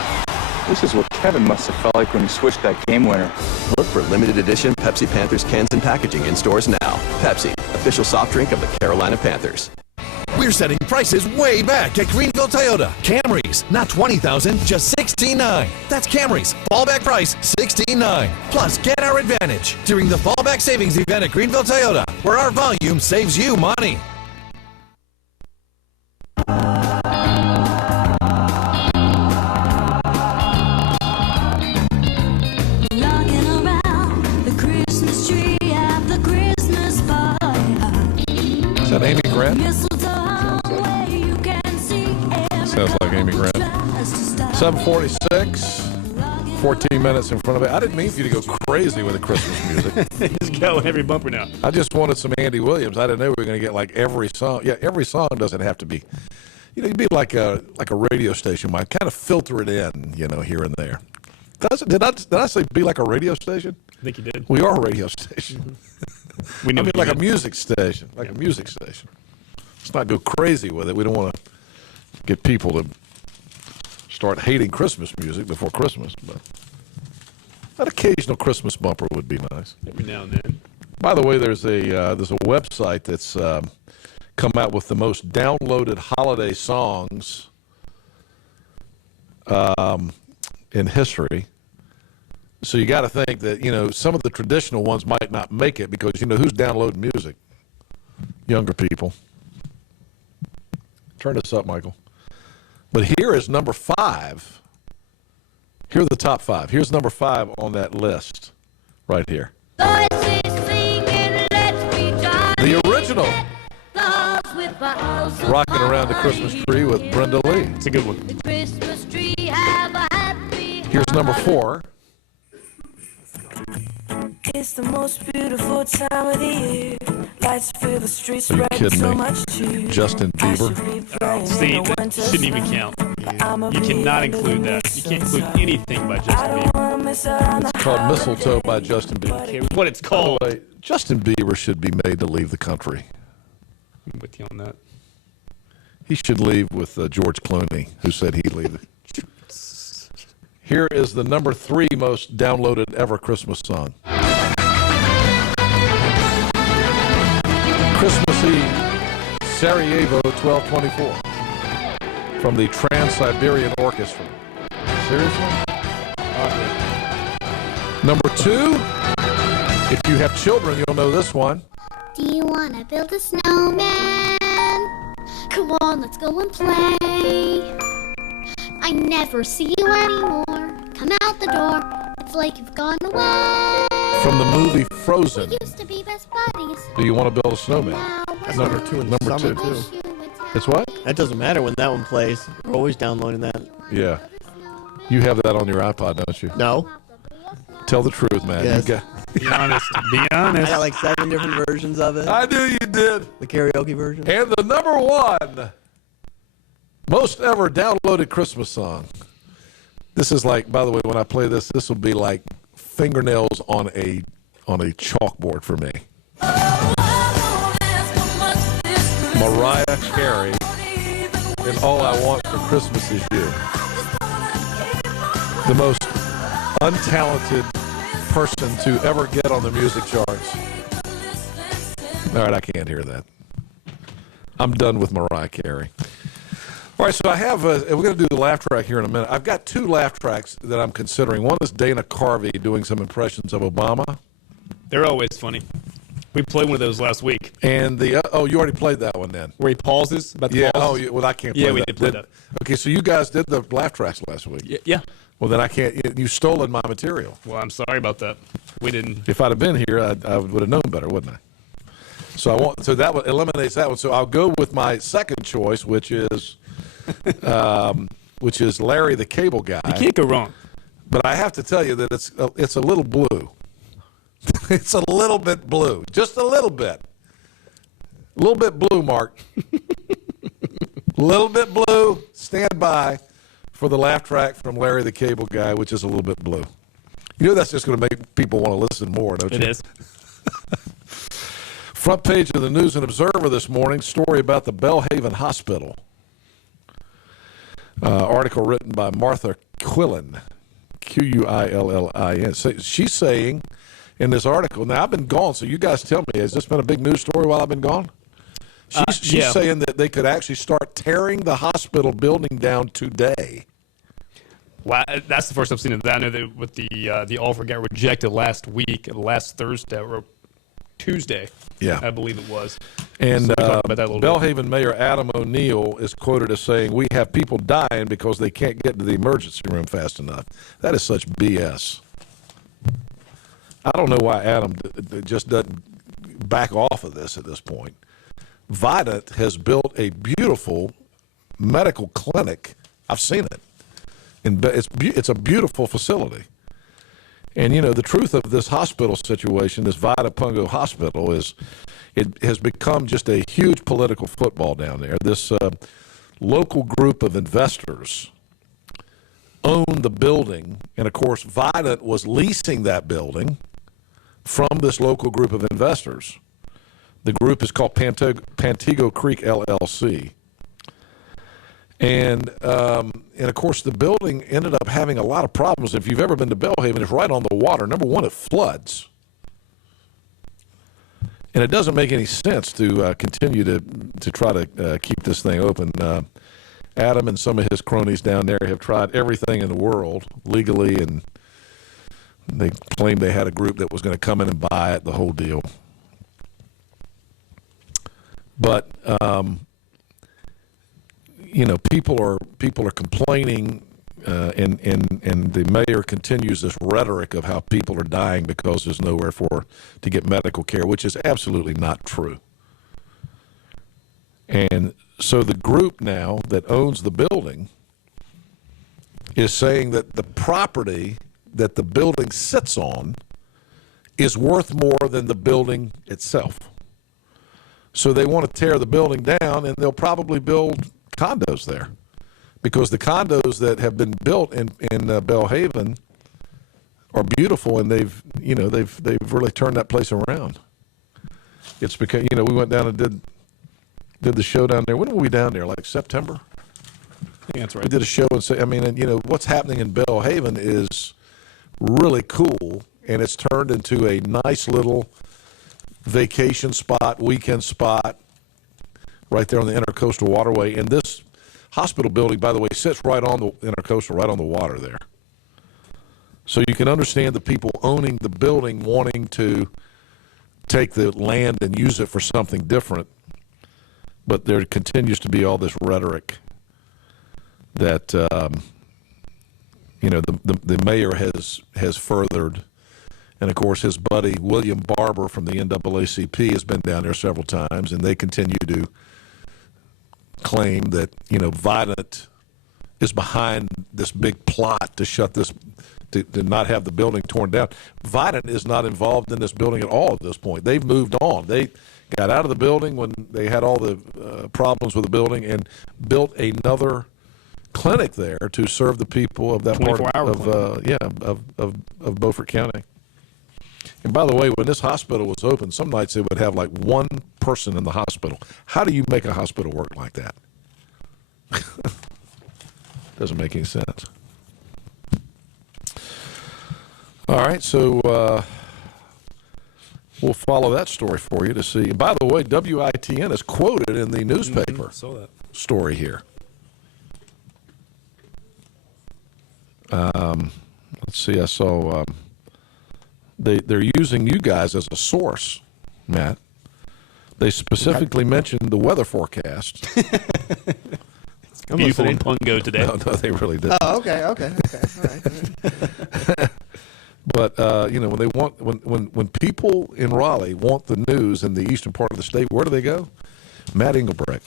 this is what Kevin must have felt like when he switched that game winner. Look for limited edition Pepsi Panthers cans and packaging in stores now. Pepsi, official soft drink of the Carolina Panthers. We're setting prices way back at Greenville Toyota. Camrys, not $20,000, just $16,900. That's Camrys. Fallback price, $16,900. Plus, get our advantage during the Fallback Savings Event at Greenville Toyota, where our volume saves you money. Is that Amy Grant? Sounds like Amy Grant. 7:46, 14 minutes in front of it. I didn't mean for you to go crazy with the Christmas music. Just go every bumper now. I just wanted some Andy Williams. I didn't know we were going to get like every song. Yeah, every song doesn't have to be. You know, you'd be like a radio station might kind of filter it in, you know, here and there. Did I say be like a radio station? I think you did. We are a radio station. We know I mean, like a music station, a music station. Let's not go crazy with it. We don't want to get people to start hating Christmas music before Christmas, but an occasional Christmas bumper would be nice. Every now and then. By the way, there's a website that's come out with the most downloaded holiday songs in history. So you got to think that, you know, some of the traditional ones might not make it because, you know, who's downloading music? Younger people. Turn this up, Michael. But here is number 5. Here are the top 5. Here's number 5 on that list right here. The original. Rocking Around the Christmas Tree with Brenda Lee. It's a good one. Here's number 4. It's the most beautiful time of the year. Lights fill the streets, Are you spread kidding so me? much cheer. Justin Bieber. See, that shouldn't even count. You cannot include that. You can't include anything by Justin Bieber. It's called Mistletoe by Justin Bieber. Okay, what it's called. By the way, Justin Bieber should be made to leave the country. I'm with you on that. He should leave with George Clooney, who said he'd leave. Here is the number 3 most downloaded ever Christmas song. Christmas Eve, Sarajevo 1224, from the Trans-Siberian Orchestra. Seriously? Number 2, if you have children, you'll know this one. Do you want to build a snowman? Come on, let's go and play. I never see you anymore. Come out the door. It's like you've gone away. From the movie Frozen. We used to be best buddies. Do you want to build a snowman? That's number 2 in the summer, too. It's what? That doesn't matter when that one plays. We're always downloading that. Yeah. You have that on your iPod, don't you? No. Tell the truth, man. Yes. Be honest. Be honest. I got like 7 different versions of it. I knew you did. The karaoke version. And the number 1 most ever downloaded Christmas song. This is like, by the way, when I play this, this will be like fingernails on a chalkboard for me. Mariah Carey and All I Want for Christmas Is You. The most untalented person to ever get on the music charts. All right, I can't hear that. I'm done with Mariah Carey. All right, so I have, we're going to do the laugh track here in a minute. I've got 2 laugh tracks that I'm considering. One is Dana Carvey doing some impressions of Obama. They're always funny. We played one of those last week. And the, you already played that one then. Where he pauses? About the pauses? Well, I can't play that. Yeah, we did play that. Okay, so you guys did the laugh tracks last week. Yeah. Well, then I can't, you've stolen my material. Well, I'm sorry about that. We didn't. If I'd have been here, I would have known better, wouldn't I? So that eliminates that one. So I'll go with my second choice, which is Larry the Cable Guy. You can't go wrong. But I have to tell you that it's a little blue. It's a little bit blue, just a little bit. A little bit blue, Mark. A little bit blue. Stand by for the laugh track from Larry the Cable Guy, which is a little bit blue. You know that's just going to make people want to listen more, don't you? It is. Front page of the News and Observer this morning, story about the Belhaven Hospital. Article written by Martha Quillen, Quillin. She's saying in this article, now I've been gone, so you guys tell me, has this been a big news story while I've been gone? She's saying that they could actually start tearing the hospital building down today. Wow, that's the first I've seen of that. I know that with the offer got rejected last Thursday or Tuesday. Yeah, I believe it was. And so about that a little Belhaven bit. Mayor Adam O'Neill is quoted as saying, "We have people dying because they can't get to the emergency room fast enough." That is such BS. I don't know why Adam just doesn't back off of this at this point. Vidant has built a beautiful medical clinic. I've seen it. And it's a beautiful facility. And, you know, the truth of this hospital situation, this Vida Pungo Hospital, is it has become just a huge political football down there. This local group of investors own the building. And, of course, Vidant was leasing that building from this local group of investors. The group is called Pantego Creek LLC. And of course, the building ended up having a lot of problems. If you've ever been to Belhaven, it's right on the water. Number one, it floods. And it doesn't make any sense to continue to try to keep this thing open. Adam and some of his cronies down there have tried everything in the world legally, and they claimed they had a group that was going to come in and buy it, the whole deal. But you know, people are complaining, and the mayor continues this rhetoric of how people are dying because there's nowhere to get medical care, which is absolutely not true. And so the group now that owns the building is saying that the property that the building sits on is worth more than the building itself. So they want to tear the building down, and they'll probably build condos there, because the condos that have been built in Belhaven are beautiful, and they've really turned that place around. It's because we went down and did the show down there. When were we down there? Like September? I think that's right. We did a show and what's happening in Belhaven is really cool, and it's turned into a nice little vacation spot, weekend spot, right there on the Intercoastal Waterway. And this hospital building, by the way, sits right on the Intercoastal, right on the water there. So you can understand the people owning the building wanting to take the land and use it for something different. But there continues to be all this rhetoric that the mayor has furthered. And, of course, his buddy, William Barber from the NAACP, has been down there several times, and they continue to claim that, Vidant is behind this big plot to shut this, to not have the building torn down. Vidant is not involved in this building at all at this point. They've moved on. They got out of the building when they had all the problems with the building and built another clinic there to serve the people of that part of Beaufort County. And by the way, when this hospital was open, some nights they would have like one person in the hospital. How do you make a hospital work like that? Doesn't make any sense. All right, so we'll follow that story for you to see. By the way, WITN is quoted in the newspaper story here. Let's see, I saw they're using you guys as a source, Matt. They specifically mentioned the weather forecast. Beautiful in Pungo today. No, they really didn't. Oh, okay. All right. But when people in Raleigh want the news in the eastern part of the state, where do they go? Matt Engelbrecht.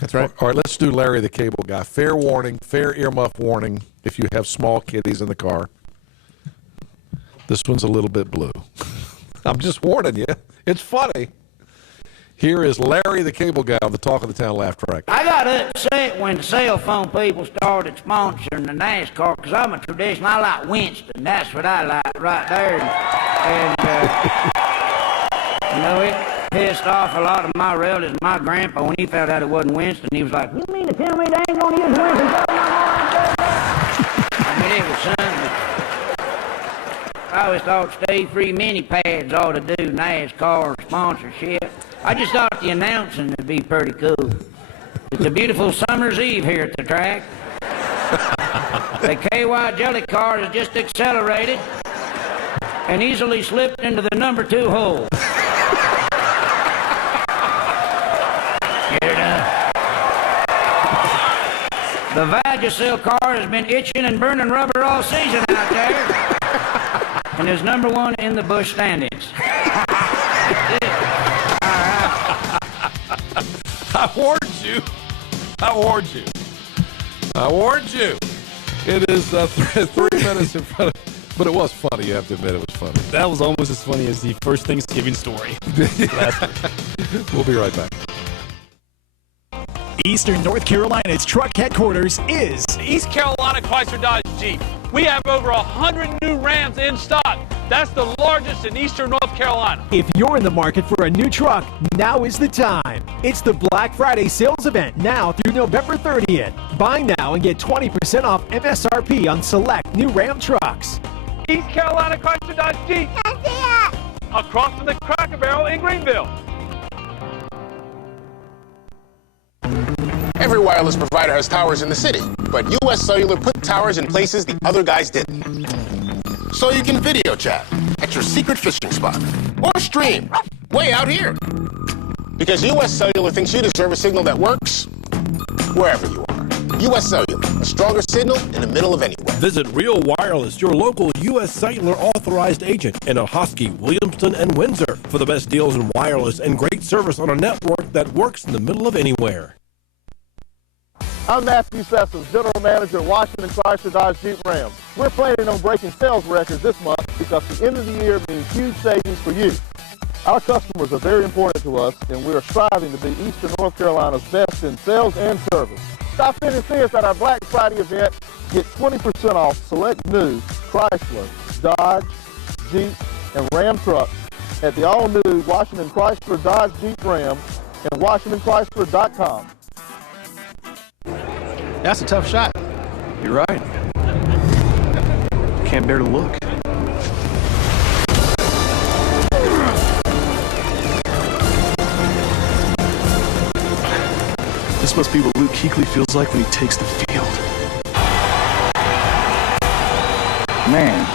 That's right. All right, let's do Larry the Cable Guy. Fair warning, fair earmuff warning if you have small kiddies in the car. This one's a little bit blue. I'm just warning you. It's funny. Here is Larry the Cable Guy on the Talk of the Town laugh track. I got upset when the cell phone people started sponsoring the NASCAR, because I'm a tradition. I like Winston. That's what I like right there. And it pissed off a lot of my relatives. My grandpa, when he found out it wasn't Winston, he was like, "You mean to tell me they ain't going to use Winston?" I mean, it was something. I always thought stay-free mini pads ought to do NASCAR sponsorship. I just thought the announcing would be pretty cool. It's a beautiful summer's eve here at the track. The KY Jelly car has just accelerated and easily slipped into the number 2 hole. Get it done. The Vagisil car has been itching and burning rubber all season out there and is number 1 in the Bush standings. I warned you. It is 3 minutes in front of, but it was funny. You have to admit it was funny. That was almost as funny as the first Thanksgiving story. We'll be right back. Eastern North Carolina's truck headquarters is East Carolina Chrysler Dodge Jeep. We have over 100 new Rams in stock. That's the largest in Eastern North Carolina. If you're in the market for a new truck, now is the time. It's the Black Friday sales event now through November 30th. Buy now and get 20% off MSRP on select new Ram trucks. East Carolina Chrysler Dodge Jeep. Across from the Cracker Barrel in Greenville. Every wireless provider has towers in the city, but U.S. Cellular put towers in places the other guys didn't. So you can video chat at your secret fishing spot or stream way out here. Because U.S. Cellular thinks you deserve a signal that works wherever you are. U.S. Cellular, a stronger signal in the middle of anywhere. Visit Real Wireless, your local U.S. Cellular authorized agent in Ahoskie, Williamston, and Windsor for the best deals in wireless and great service on a network network that works in the middle of anywhere. I'm Matthew Sessoms, General Manager at Washington Chrysler Dodge Jeep Ram. We're planning on breaking sales records this month because the end of the year means huge savings for you. Our customers are very important to us, and we are striving to be Eastern North Carolina's best in sales and service. Stop in and see us at our Black Friday event. Get 20% off select new Chrysler, Dodge, Jeep, and Ram trucks at the all-new Washington Chrysler Dodge Jeep Ram and WashingtonChrysler.com. That's a tough shot. You're right. Can't bear to look. This must be what Luke Kuechly feels like when he takes the field. Man,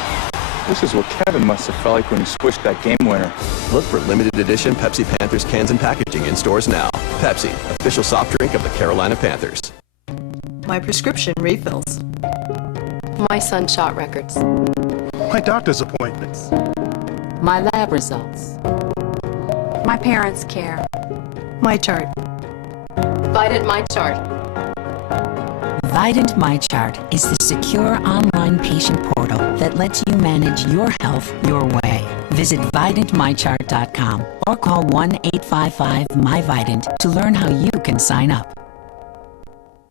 this is what Kevin must have felt like when he swished that game winner. Look for limited edition Pepsi Panthers cans and packaging in stores now. Pepsi, official soft drink of the Carolina Panthers. My prescription refills. My son shot records. My doctor's appointments. My lab results. My parents' care. My chart. Vidant My Chart. Vidant MyChart is the secure online patient portal that lets you manage your health your way. Visit VidantMyChart.com or call 1-855-MyVidant to learn how you can sign up.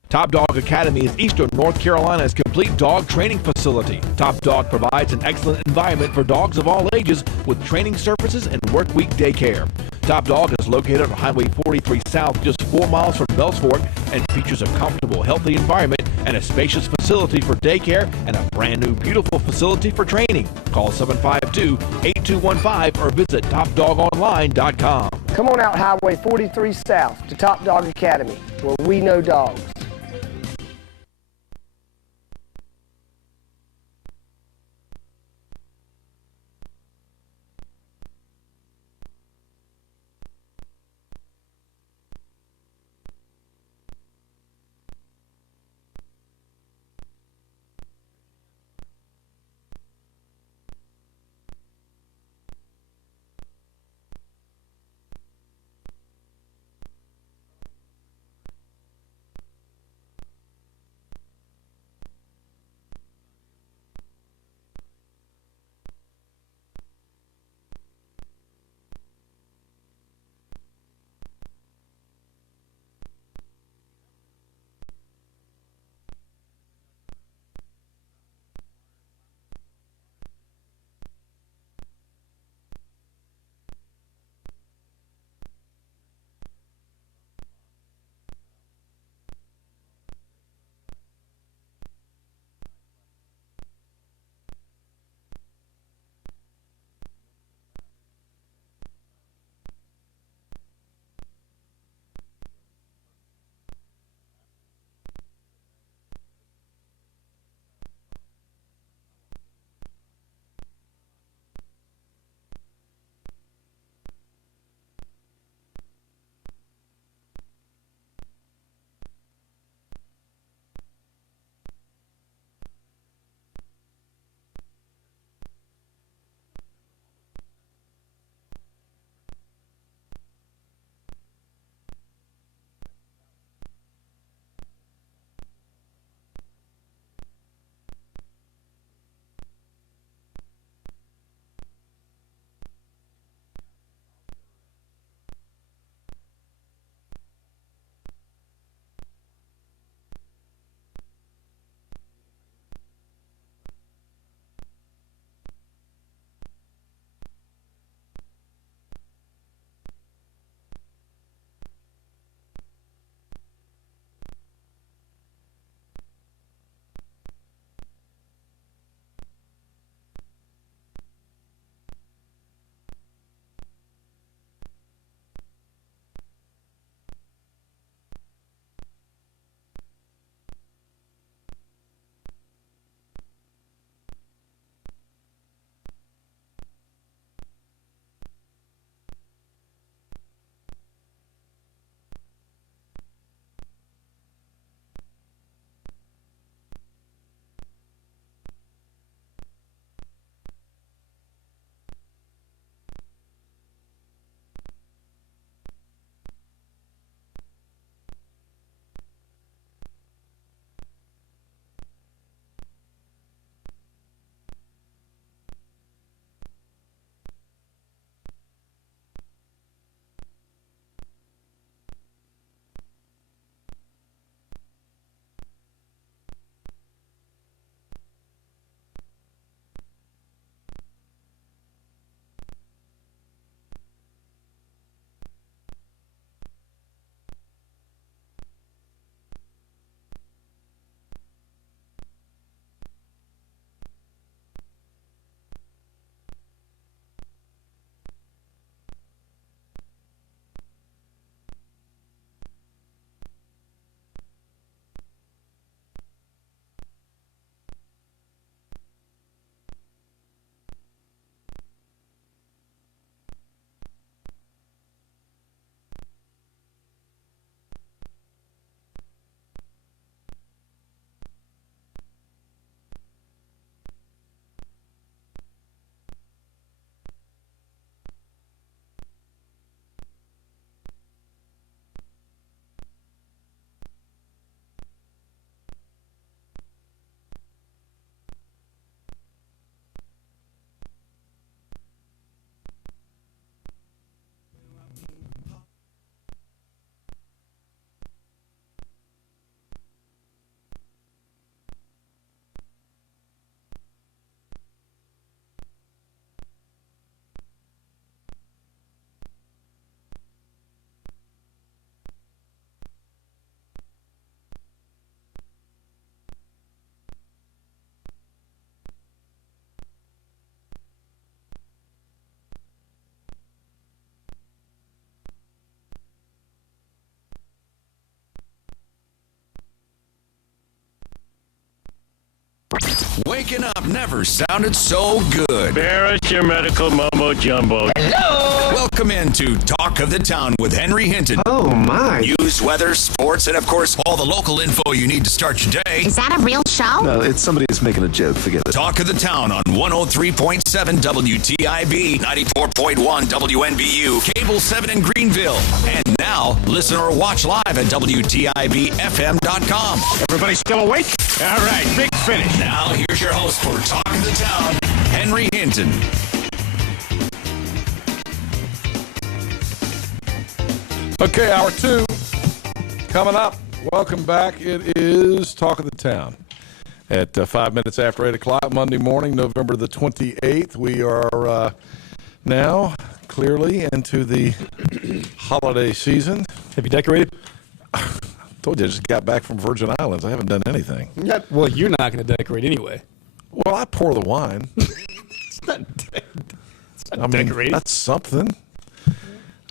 Top Dog Academy is Eastern North Carolina's complete dog training facility. Top Dog provides an excellent environment for dogs of all ages with training services and workweek daycare. Top Dog is located on Highway 43 South, just 4 miles from Bells Fork, and features a comfortable, healthy environment and a spacious facility for daycare and a brand new, beautiful facility for training. Call 752-8215 or visit TopDogOnline.com. Come on out Highway 43 South to Top Dog Academy, where we know dogs. Waking up never sounded so good. Bear us your medical mumbo jumbo. Hello! Welcome into Talk of the Town with Henry Hinton. Oh, my. News, weather, sports, and of course, all the local info you need to start your day. Is that a real show? No, it's somebody who's making a joke. Forget it. Talk of the Town on 103.7 WTIB, 94.1 WNBU, Cable 7 in Greenville. And now, listen or watch live at WTIBFM.com. Everybody still awake? All right, big finish. Now, here's your host for Talk of the Town, Henry Hinton. Okay, hour 2 coming up. Welcome back. It is Talk of the Town at 5 minutes after 8 o'clock, Monday morning, November the 28th. We are now clearly into the holiday season. Have you decorated? I told you I just got back from Virgin Islands. I haven't done anything. Well, you're not going to decorate anyway. Well, I pour the wine. It's not decorating. That's something.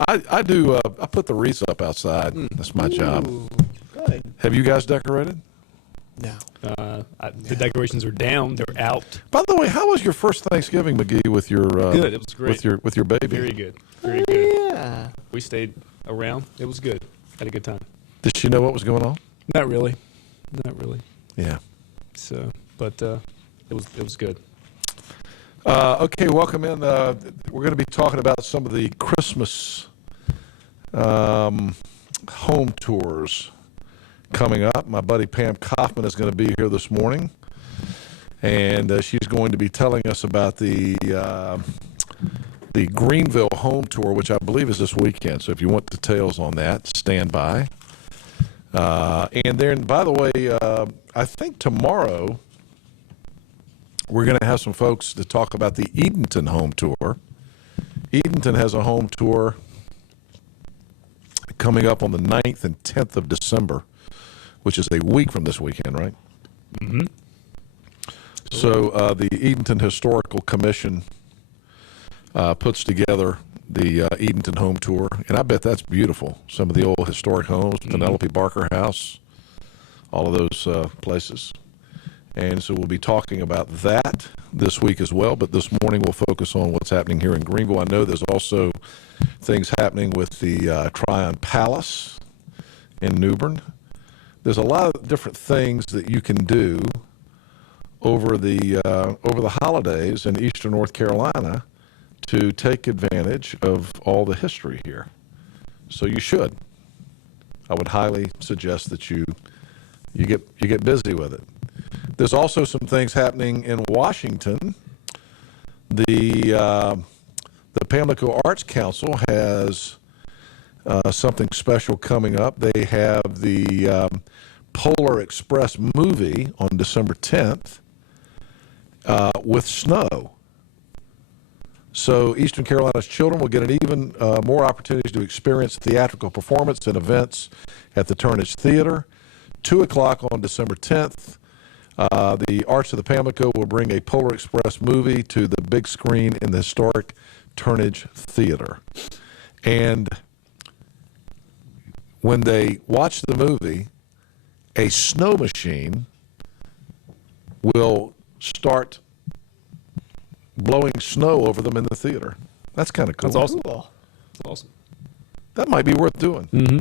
I do. I put the wreaths up outside. That's my job. Good. Have you guys decorated? No. The decorations are down. They're out. By the way, how was your first Thanksgiving, McGee, with your good? It was great. With your baby. Very good. Very good. Yeah. We stayed around. It was good. Had a good time. Did she know what was going on? Not really. Not really. Yeah. So, but it was good. Okay, welcome in. We're going to be talking about some of the Christmas home tours coming up. My buddy Pam Kaufman is going to be here this morning, and she's going to be telling us about the Greenville home tour, which I believe is this weekend. So if you want details on that, stand by. And then, by the way, I think tomorrow we're going to have some folks to talk about the Edenton home tour. Edenton has a home tour coming up on the 9th and 10th of December, which is a week from this weekend, right? Mm-hmm. So the Edenton Historical Commission puts together the Edenton home tour, and I bet that's beautiful. Some of the old historic homes, Penelope Barker House, all of those places. And so we'll be talking about that this week as well, but this morning we'll focus on what's happening here in Greenville. I know there's also things happening with the Tryon Palace in Newbern. There's a lot of different things that you can do over the holidays in eastern North Carolina to take advantage of all the history here. So you should. I would highly suggest that you get busy with it. There's also some things happening in Washington. The Pamlico Arts Council has something special coming up. They have the Polar Express movie on December 10th with snow. So Eastern Carolina's children will get an even more opportunities to experience theatrical performance and events at the Turnage Theater. 2 o'clock on December 10th. The Arts of the Pamlico will bring a Polar Express movie to the big screen in the historic Turnage Theater. And when they watch the movie, a snow machine will start blowing snow over them in the theater. That's kind of cool. That's awesome. That's awesome. That might be worth doing. Mm-hmm.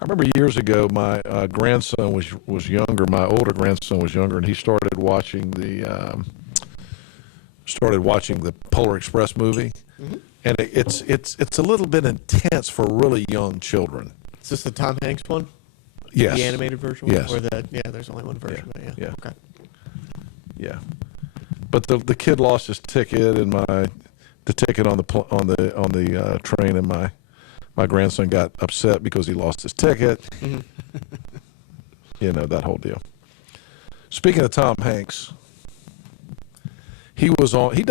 I remember years ago, my grandson was younger. My older grandson was younger, and he started watching the Polar Express movie, and it's a little bit intense for really young children. Is this the Tom Hanks one? Yes. The animated version? Yes. Or there's only one version. Yeah. But yeah. Okay. Yeah. But the kid lost his ticket, and the ticket on the train, and my grandson got upset because he lost his ticket. Mm-hmm. You know, that whole deal. Speaking of Tom Hanks, he was on. He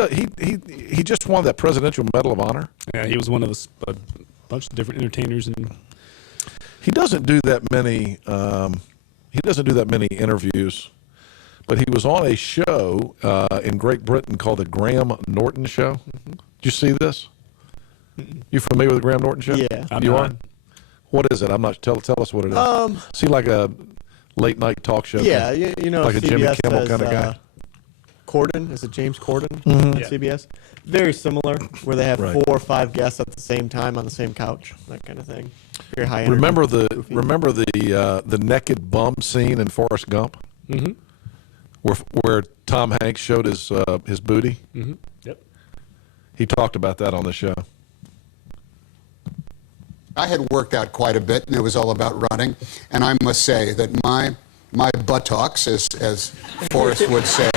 just won that Presidential Medal of Honor. Yeah, he was one of a bunch of different entertainers, and he doesn't do that many. He doesn't do that many interviews, but he was on a show in Great Britain called the Graham Norton Show. Mm-hmm. Did you see this? You familiar with the Graham Norton Show? Yeah. You are? What is it? I'm not. Tell us what it is. Is he like late night talk show. Yeah, you know, like a CBS Jimmy Kimmel has, kind of guy. Corden, is it James Corden Mhm. on Yeah. CBS? Very similar, where they have Right. 4 or 5 guests at the same time on the same couch, that kind of thing. Very high energy. Remember the naked bum scene in Forrest Gump, Mm-hmm. where Tom Hanks showed his booty. Mm-hmm. Yep. He talked about that on the show. I had worked out quite a bit, and it was all about running. And I must say that my buttocks, as Forrest would say,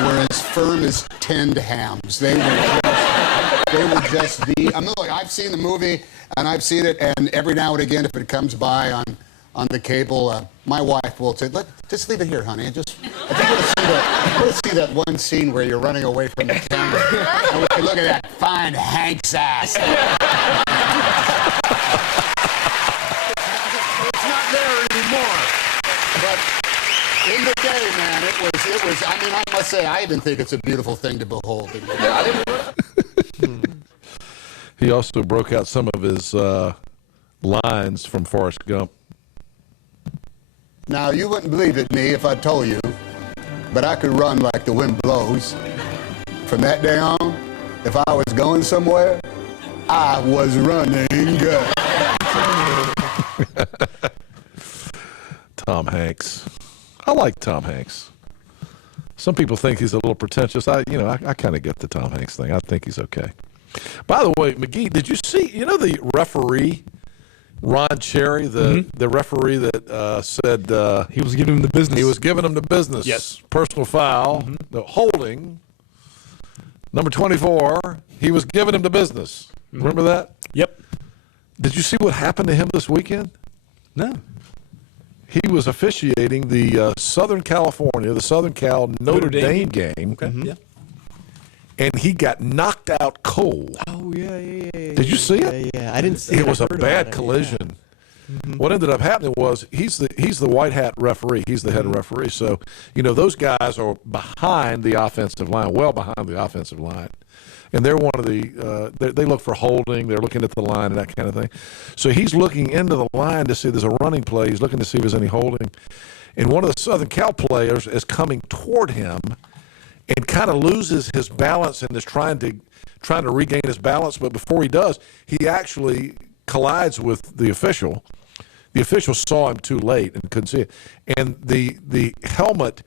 were as firm as tinned hams. They were just the. I'm like, I've seen the movie, and I've seen it, and every now and again, if it comes by on the cable, my wife will say, just leave it here, honey. I just want to see that one scene where you're running away from the camera. And we can look at that fine Hank's ass. It's not there anymore. But in the day, man, it was, I mean, I must say, I even think it's a beautiful thing to behold. He also broke out some of his lines from Forrest Gump. Now, you wouldn't believe it, me, if I told you, but I could run like the wind blows. From that day on, if I was going somewhere, I was running good. Tom Hanks. I like Tom Hanks. Some people think he's a little pretentious. I kind of get the Tom Hanks thing. I think he's okay. By the way, McGee, did you see, the referee, Ron Cherry, the referee that said he was giving him the business. He was giving him the business. Yes. Personal foul, the holding, number 24, he was giving him the business. Remember that? Yep. Did you see what happened to him this weekend? No. He was officiating the Southern Cal Notre Dame game. Okay. Yeah. And he got knocked out cold. Oh, yeah. Did you see it? Yeah, I didn't see it. It was I a heard bad about it, collision. yeah. Mm-hmm. What ended up happening was he's the white hat referee. He's the head referee. So, those guys are behind the offensive line, well behind the offensive line. And they're one of the, they look for holding. They're looking at the line and that kind of thing. So he's looking into the line to see there's a running play. He's looking to see if there's any holding. And one of the Southern Cal players is coming toward him and kind of loses his balance and is trying to regain his balance. But before he does, he actually collides with the official. The official saw him too late and couldn't see it. And the helmet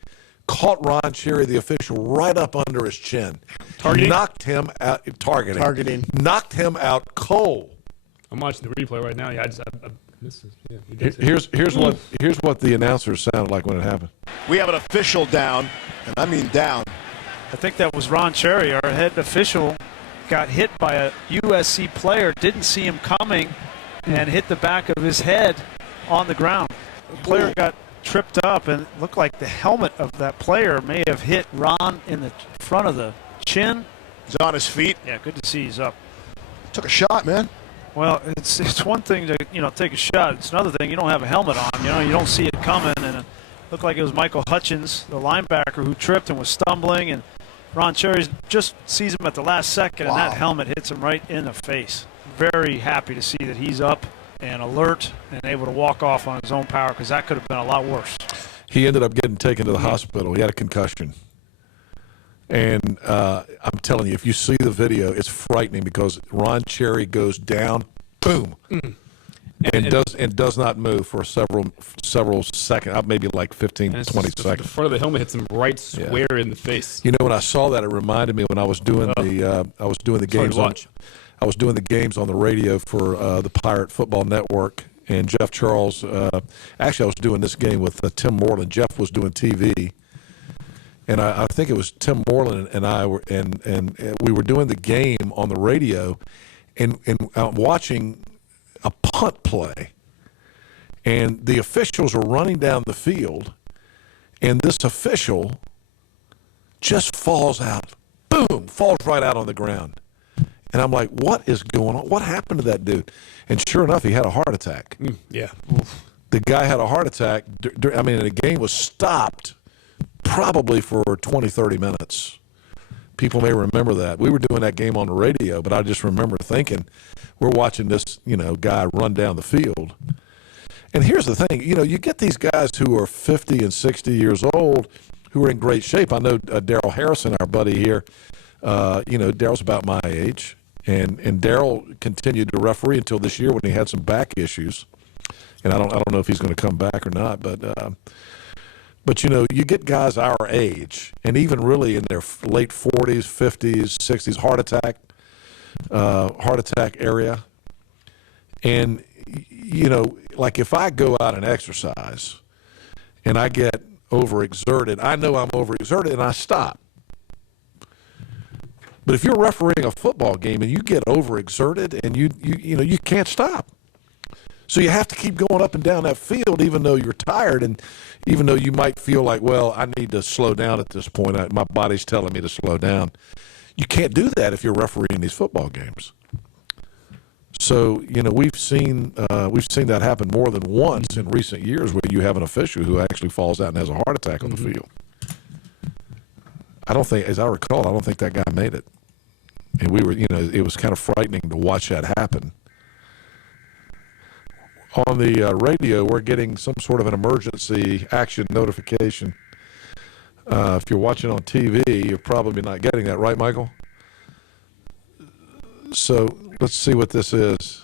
caught Ron Cherry, the official, right up under his chin. Targeting? Knocked him out. Targeting. Knocked him out cold. I'm watching the replay right now. Yeah, I missed it. Yeah, he does it. Here's what the announcers sounded like when it happened. We have an official down, and I mean down. I think that was Ron Cherry, our head official, got hit by a USC player, didn't see him coming, and hit the back of his head on the ground. The player got tripped up, and it looked like the helmet of that player may have hit Ron in the front of the chin. He's on his feet. Yeah, good to see he's up. Took a shot, man. Well, it's one thing to take a shot. It's another thing you don't have a helmet on. You don't see it coming, and it looked like it was Michael Hutchins, the linebacker, who tripped and was stumbling, and Ron Cherry just sees him at the last second, and that helmet hits him right in the face. Very happy to see that he's up and alert and able to walk off on his own power, because that could have been a lot worse. He ended up getting taken to the hospital. He had a concussion. And I'm telling you, if you see the video, it's frightening because Ron Cherry goes down, boom, and does not move for several seconds, maybe like 15, 20 seconds. The front of the helmet hits him right square in the face. When I saw that, it reminded me when I was doing the games on the radio for the Pirate Football Network, and Jeff Charles. Actually, I was doing this game with Tim Moreland. Jeff was doing TV. And I think it was Tim Moreland and I were, and we were doing the game on the radio, and watching a punt play, and the officials are running down the field, and this official just falls out, boom, falls right out on the ground, and I'm like, what is going on? What happened to that dude? And sure enough, he had a heart attack. Yeah, the guy had a heart attack. The game was stopped. Probably for 20, 30 minutes. People may remember that. We were doing that game on the radio, but I just remember thinking, we're watching this, guy run down the field. And here's the thing, you get these guys who are 50 and 60 years old who are in great shape. I know Daryl Harrison, our buddy here, Daryl's about my age, and Daryl continued to referee until this year when he had some back issues. And I don't know if he's going to come back or not, but you get guys our age, and even really in their late 40s, 50s, 60s, heart attack area. And, like if I go out and exercise and I get overexerted, I know I'm overexerted and I stop. But if you're refereeing a football game and you get overexerted and you can't stop. So you have to keep going up and down that field even though you're tired and even though you might feel like, well, I need to slow down at this point. My body's telling me to slow down. You can't do that if you're refereeing these football games. So, we've seen that happen more than once in recent years where you have an official who actually falls out and has a heart attack on the field. I don't think, as I recall, I don't think that guy made it. And we were, it was kind of frightening to watch that happen. On the radio, we're getting some sort of an emergency action notification. If you're watching on TV, you're probably not getting that, right, Michael? So let's see what this is.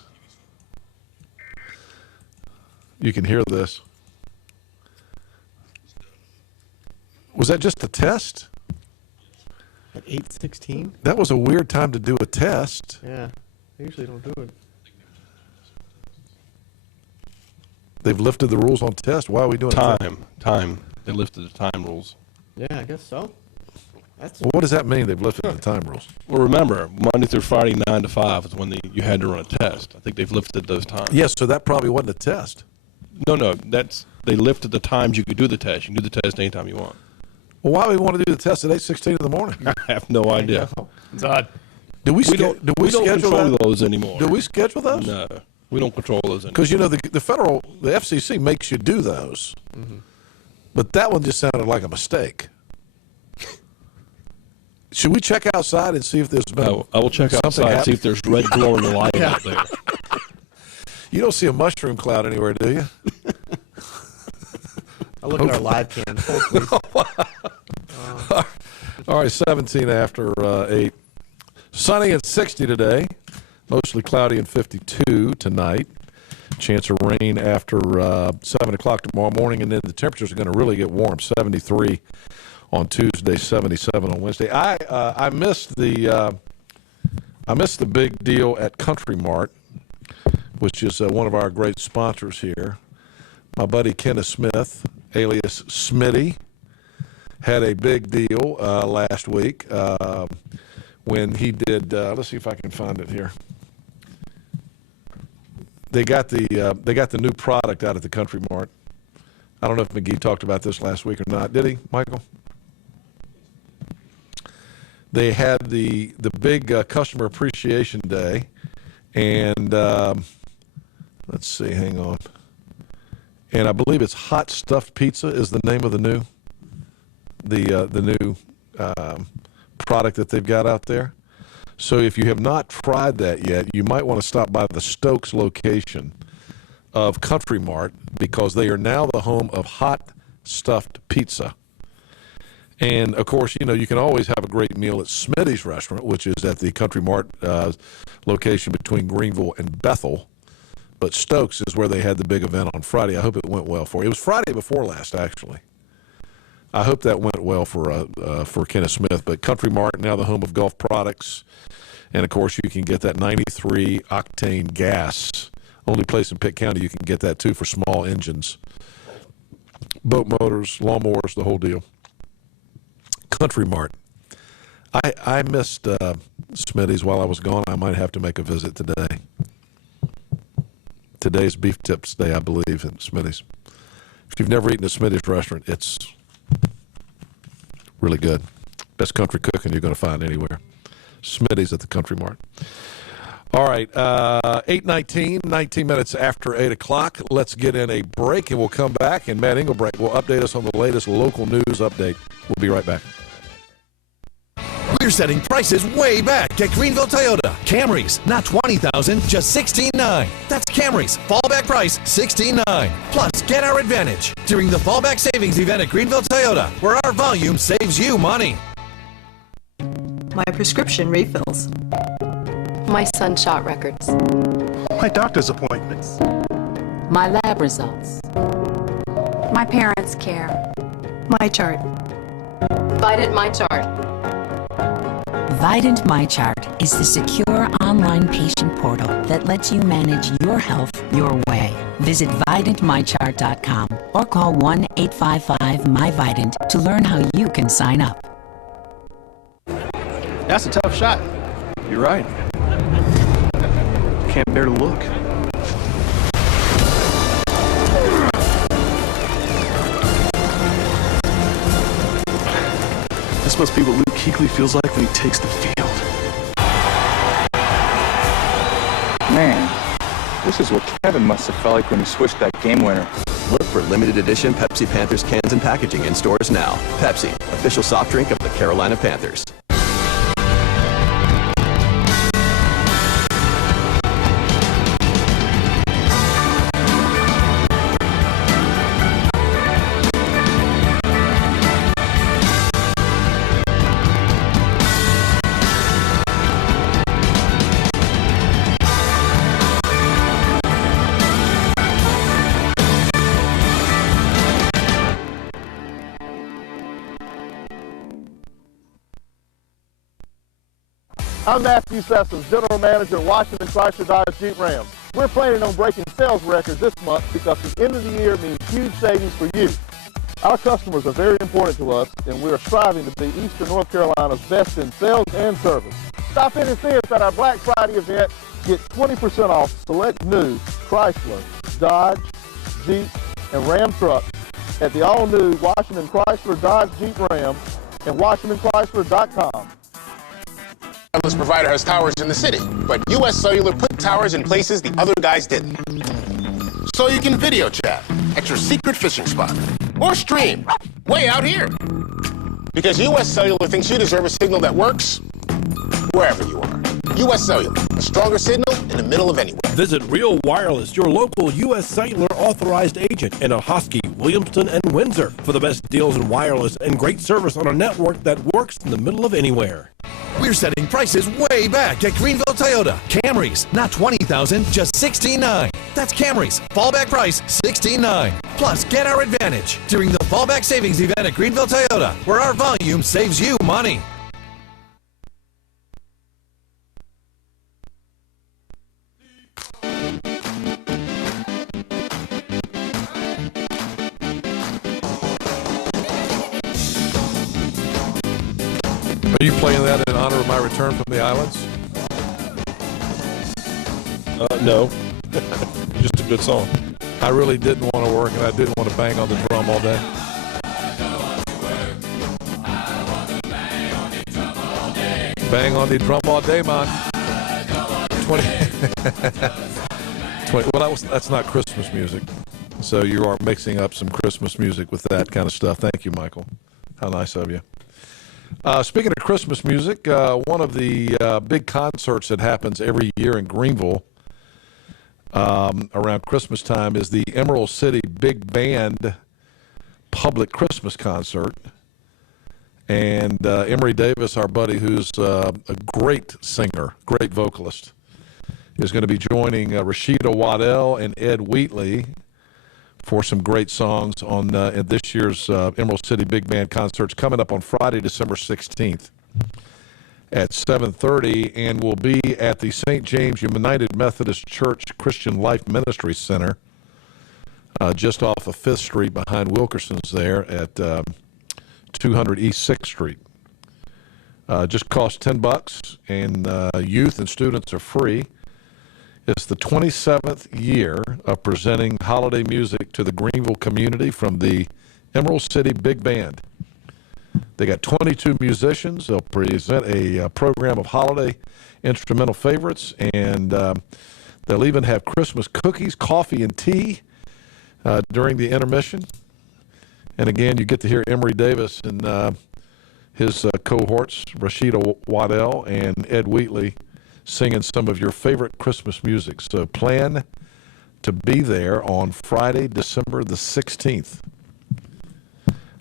You can hear this. Was that just a test? At 8:16? That was a weird time to do a test. Yeah, I usually don't do it. They've lifted the rules on test. Why are we doing time? They lifted the time rules. Yeah, I guess so. Well, what does that mean? They've lifted the time rules. Well, remember, Monday through Friday, 9 to 5 is when you had to run a test. I think they've lifted those times. Yes, so that probably wasn't a test. No, they lifted the times you could do the test. You can do the test anytime you want. Well, why do we want to do the test at 8:16 in the morning? I have no idea. It's odd. Do we don't schedule control those anymore. Do we schedule those? No, we don't control those anymore. Because the FCC makes you do those, but that one just sounded like a mistake. Should we check outside and see if there's been? I will check outside and see if there's red glowing light out there. You don't see a mushroom cloud anywhere, do you? I'll look at our live cam. All right, 17 after 8. Sunny and 60 today. Mostly cloudy and 52 tonight. Chance of rain after 7 o'clock tomorrow morning, and then the temperatures are going to really get warm. 73 on Tuesday, 77 on Wednesday. I missed the big deal at Country Mart, which is one of our great sponsors here. My buddy Kenneth Smith, alias Smitty, had a big deal last week when he did. Let's see if I can find it here. They got the new product out at the Country Mart. I don't know if McGee talked about this last week or not. Did he, Michael? They had the big Customer Appreciation Day, and let's see, hang on. And I believe it's Hot Stuffed Pizza is the name of the new product that they've got out there. So if you have not tried that yet, you might want to stop by the Stokes location of Country Mart because they are now the home of Hot Stuffed Pizza. And, of course, you can always have a great meal at Smitty's Restaurant, which is at the Country Mart location between Greenville and Bethel. But Stokes is where they had the big event on Friday. I hope it went well for you. It was Friday before last, actually. I hope that went well for Kenneth Smith. But Country Mart, now the home of golf products. And, of course, you can get that 93 octane gas. Only place in Pitt County you can get that, too, for small engines. Boat motors, lawnmowers, the whole deal. Country Mart. I missed Smitty's while I was gone. I might have to make a visit today. Today's Beef Tips Day, I believe, at Smitty's. If you've never eaten at Smitty's restaurant, it's really good. Best country cooking you're going to find anywhere. Smitty's at the Country Mart. All right, 8:19, 19 minutes after 8 o'clock. Let's get in a break, and we'll come back, and Matt Engelbrecht will update us on the latest local news update. We'll be right back. We're setting prices way back at Greenville Toyota. Camrys, not $20,000, just $16,900. That's Camrys. Fallback price, $16,900. Plus, get our advantage during the Fallback Savings event at Greenville Toyota, where our volume saves you money. My prescription refills. My Sunshot records. My doctor's appointments. My lab results. My parents' care. My chart. Vidant My Chart. Vidant MyChart is the secure online patient portal that lets you manage your health your way. Visit VidantMyChart.com or call 1-855-MyVidant to learn how you can sign up. That's a tough shot. You're right. Can't bear to look. This must be what Luke Kuechly feels like when he takes the field. Man, this is what Kevin must have felt like when he switched that game winner. Look for limited edition Pepsi Panthers cans and packaging in stores now. Pepsi, official soft drink of the Carolina Panthers. I'm Matthew Sessoms, General Manager at Washington Chrysler Dodge Jeep Ram. We're planning on breaking sales records this month because the end of the year means huge savings for you. Our customers are very important to us, and we are striving to be Eastern North Carolina's best in sales and service. Stop in and see us at our Black Friday event. Get 20% off select new Chrysler, Dodge, Jeep, and Ram trucks at the all-new Washington Chrysler Dodge Jeep Ram and WashingtonChrysler.com. Wireless provider has towers in the city, but U.S. Cellular put towers in places the other guys didn't. So you can video chat at your secret fishing spot or stream way out here. Because U.S. Cellular thinks you deserve a signal that works wherever you are. U.S. Cellular, a stronger signal in the middle of anywhere. Visit Real Wireless, your local U.S. Cellular authorized agent in Ahoskie, Williamston, and Windsor for the best deals in wireless and great service on a network that works in the middle of anywhere. We're setting prices way back at Greenville Toyota. Camrys, not $20,000, just $16,900. That's Camrys. Fallback price, $16,900. Plus, get our advantage during the Fallback Savings event at Greenville Toyota, where our volume saves you money. Are you playing that in honor of my return from the islands? No. Just a good song. I really didn't want to work, and I didn't want to bang on the drum all day. Bang on the drum all day, man. 20. Well, that's not Christmas music. So you are mixing up some Christmas music with that kind of stuff. Thank you, Michael. How nice of you. Speaking of Christmas music, one of the big concerts that happens every year in Greenville around Christmas time is the Emerald City Big Band Public Christmas Concert. And Emory Davis, our buddy, who's a great singer, great vocalist, is going to be joining Rashida Waddell and Ed Wheatley for some great songs on this year's Emerald City Big Band Concerts coming up on Friday, December 16th at 7:30, and will be at the St. James United Methodist Church Christian Life Ministry Center just off of 5th Street behind Wilkerson's there at 200 East 6th Street. Just costs $10, and youth and students are free. It's the 27th year of presenting holiday music to the Greenville community from the Emerald City Big Band. They got 22 musicians. They'll present a program of holiday instrumental favorites, and they'll even have Christmas cookies, coffee, and tea during the intermission. And again, you get to hear Emory Davis and his cohorts, Rashida Waddell and Ed Wheatley, singing some of your favorite Christmas music. So plan to be there on Friday, December the 16th.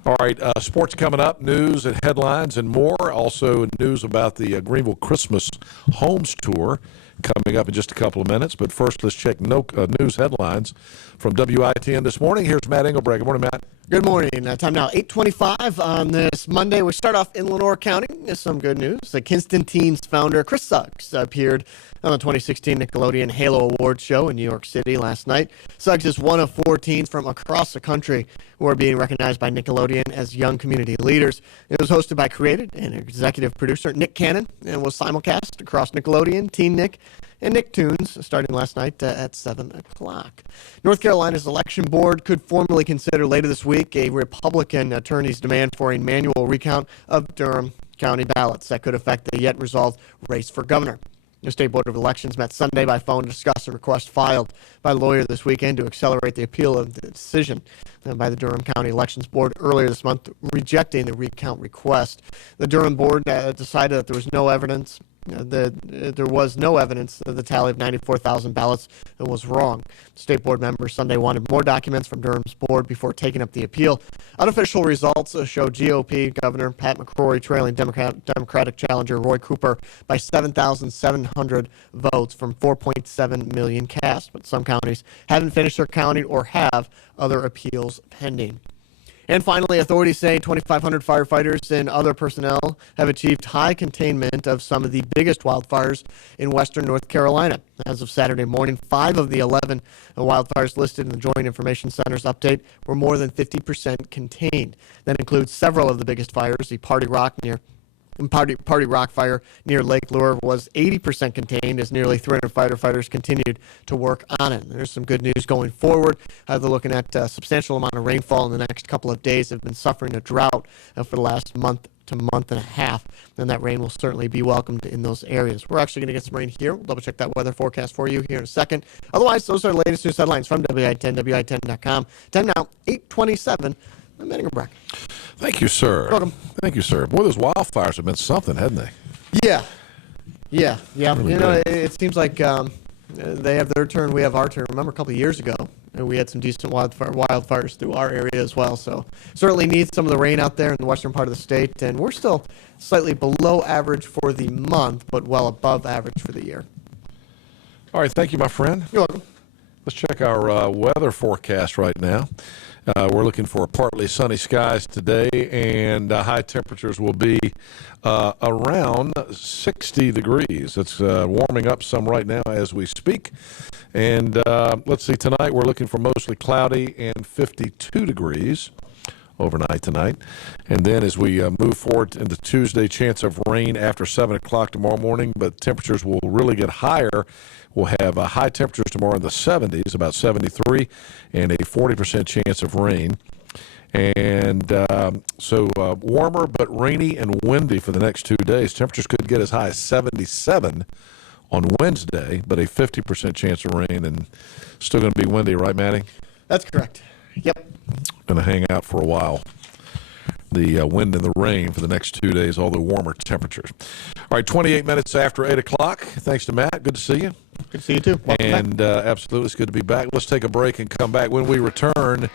All right, sports coming up, news and headlines and more. Also news about the Greenville Christmas Homes Tour coming up in just a couple of minutes. But first, let's check news headlines from WITN this morning. Here's Matt Engelbreg. Good morning, Matt. Good morning. Time now, 8:25 on this Monday. We start off in Lenore County. There's some good news. The Kinston Teens founder, Chris Suggs, appeared on the 2016 Nickelodeon Halo Awards show in New York City last night. Suggs is one of 4 teens from across the country who are being recognized by Nickelodeon as young community leaders. It was hosted by creator and executive producer Nick Cannon and was simulcast across Nickelodeon, Teen Nick, and Nicktoons starting last night at 7 o'clock. North Carolina's election board could formally consider later this week a Republican attorney's demand for a manual recount of Durham County ballots that could affect the yet-resolved race for governor. The State Board of Elections met Sunday by phone to discuss a request filed by a lawyer this weekend to accelerate the appeal of the decision by the Durham County Elections Board earlier this month, rejecting the recount request. The Durham Board decided that there was no evidence that the tally of 94,000 ballots was wrong. State board members Sunday wanted more documents from Durham's board before taking up the appeal. Unofficial results show GOP Governor Pat McCrory trailing Democratic challenger Roy Cooper by 7,700 votes from 4.7 million cast. But some counties haven't finished their counting or have other appeals pending. And finally, authorities say 2,500 firefighters and other personnel have achieved high containment of some of the biggest wildfires in western North Carolina. As of Saturday morning, 5 of the 11 wildfires listed in the Joint Information Center's update were more than 50% contained. That includes several of the biggest fires. The Party Rock fire near Lake Lure was 80% contained as nearly 300 firefighters continued to work on it. There's some good news going forward. They're looking at a substantial amount of rainfall in the next couple of days. They've been suffering a drought for the last month to month and a half, and that rain will certainly be welcomed in those areas. We're actually going to get some rain here. We'll double check that weather forecast for you here in a second. Otherwise, those are the latest news headlines from WI10, WI10.com. Time now, 8:27. I'm Matt Engelbreg. Thank you, sir. Welcome. Thank you, sir. Boy, those wildfires have been something, haven't they? Yeah. Really you know, good. it seems like they have their turn, we have our turn. Remember a couple of years ago, we had some decent wildfires through our area as well. So certainly need some of the rain out there in the western part of the state. And we're still slightly below average for the month, but well above average for the year. All right, thank you, my friend. You're welcome. Let's check our weather forecast right now. We're looking for partly sunny skies today, and high temperatures will be around 60 degrees. It's warming up some right now as we speak. And let's see, tonight we're looking for mostly cloudy and 52 degrees overnight tonight. And then as we move forward into Tuesday, chance of rain after 7 o'clock tomorrow morning, but temperatures will really get higher. We'll have high temperatures tomorrow in the 70s, about 73, and a 40% chance of rain. And so warmer but rainy and windy for the next 2 days. Temperatures could get as high as 77 on Wednesday, but a 50% chance of rain, and still going to be windy, right, Maddie? That's correct. Yep. Going to hang out for a while. The wind and the rain for the next 2 days, although warmer temperatures. All right, 28 minutes after 8 o'clock. Thanks to Matt. Good to see you. Good to see you, too. Welcome back. Absolutely, it's good to be back. Let's take a break and come back. When we return,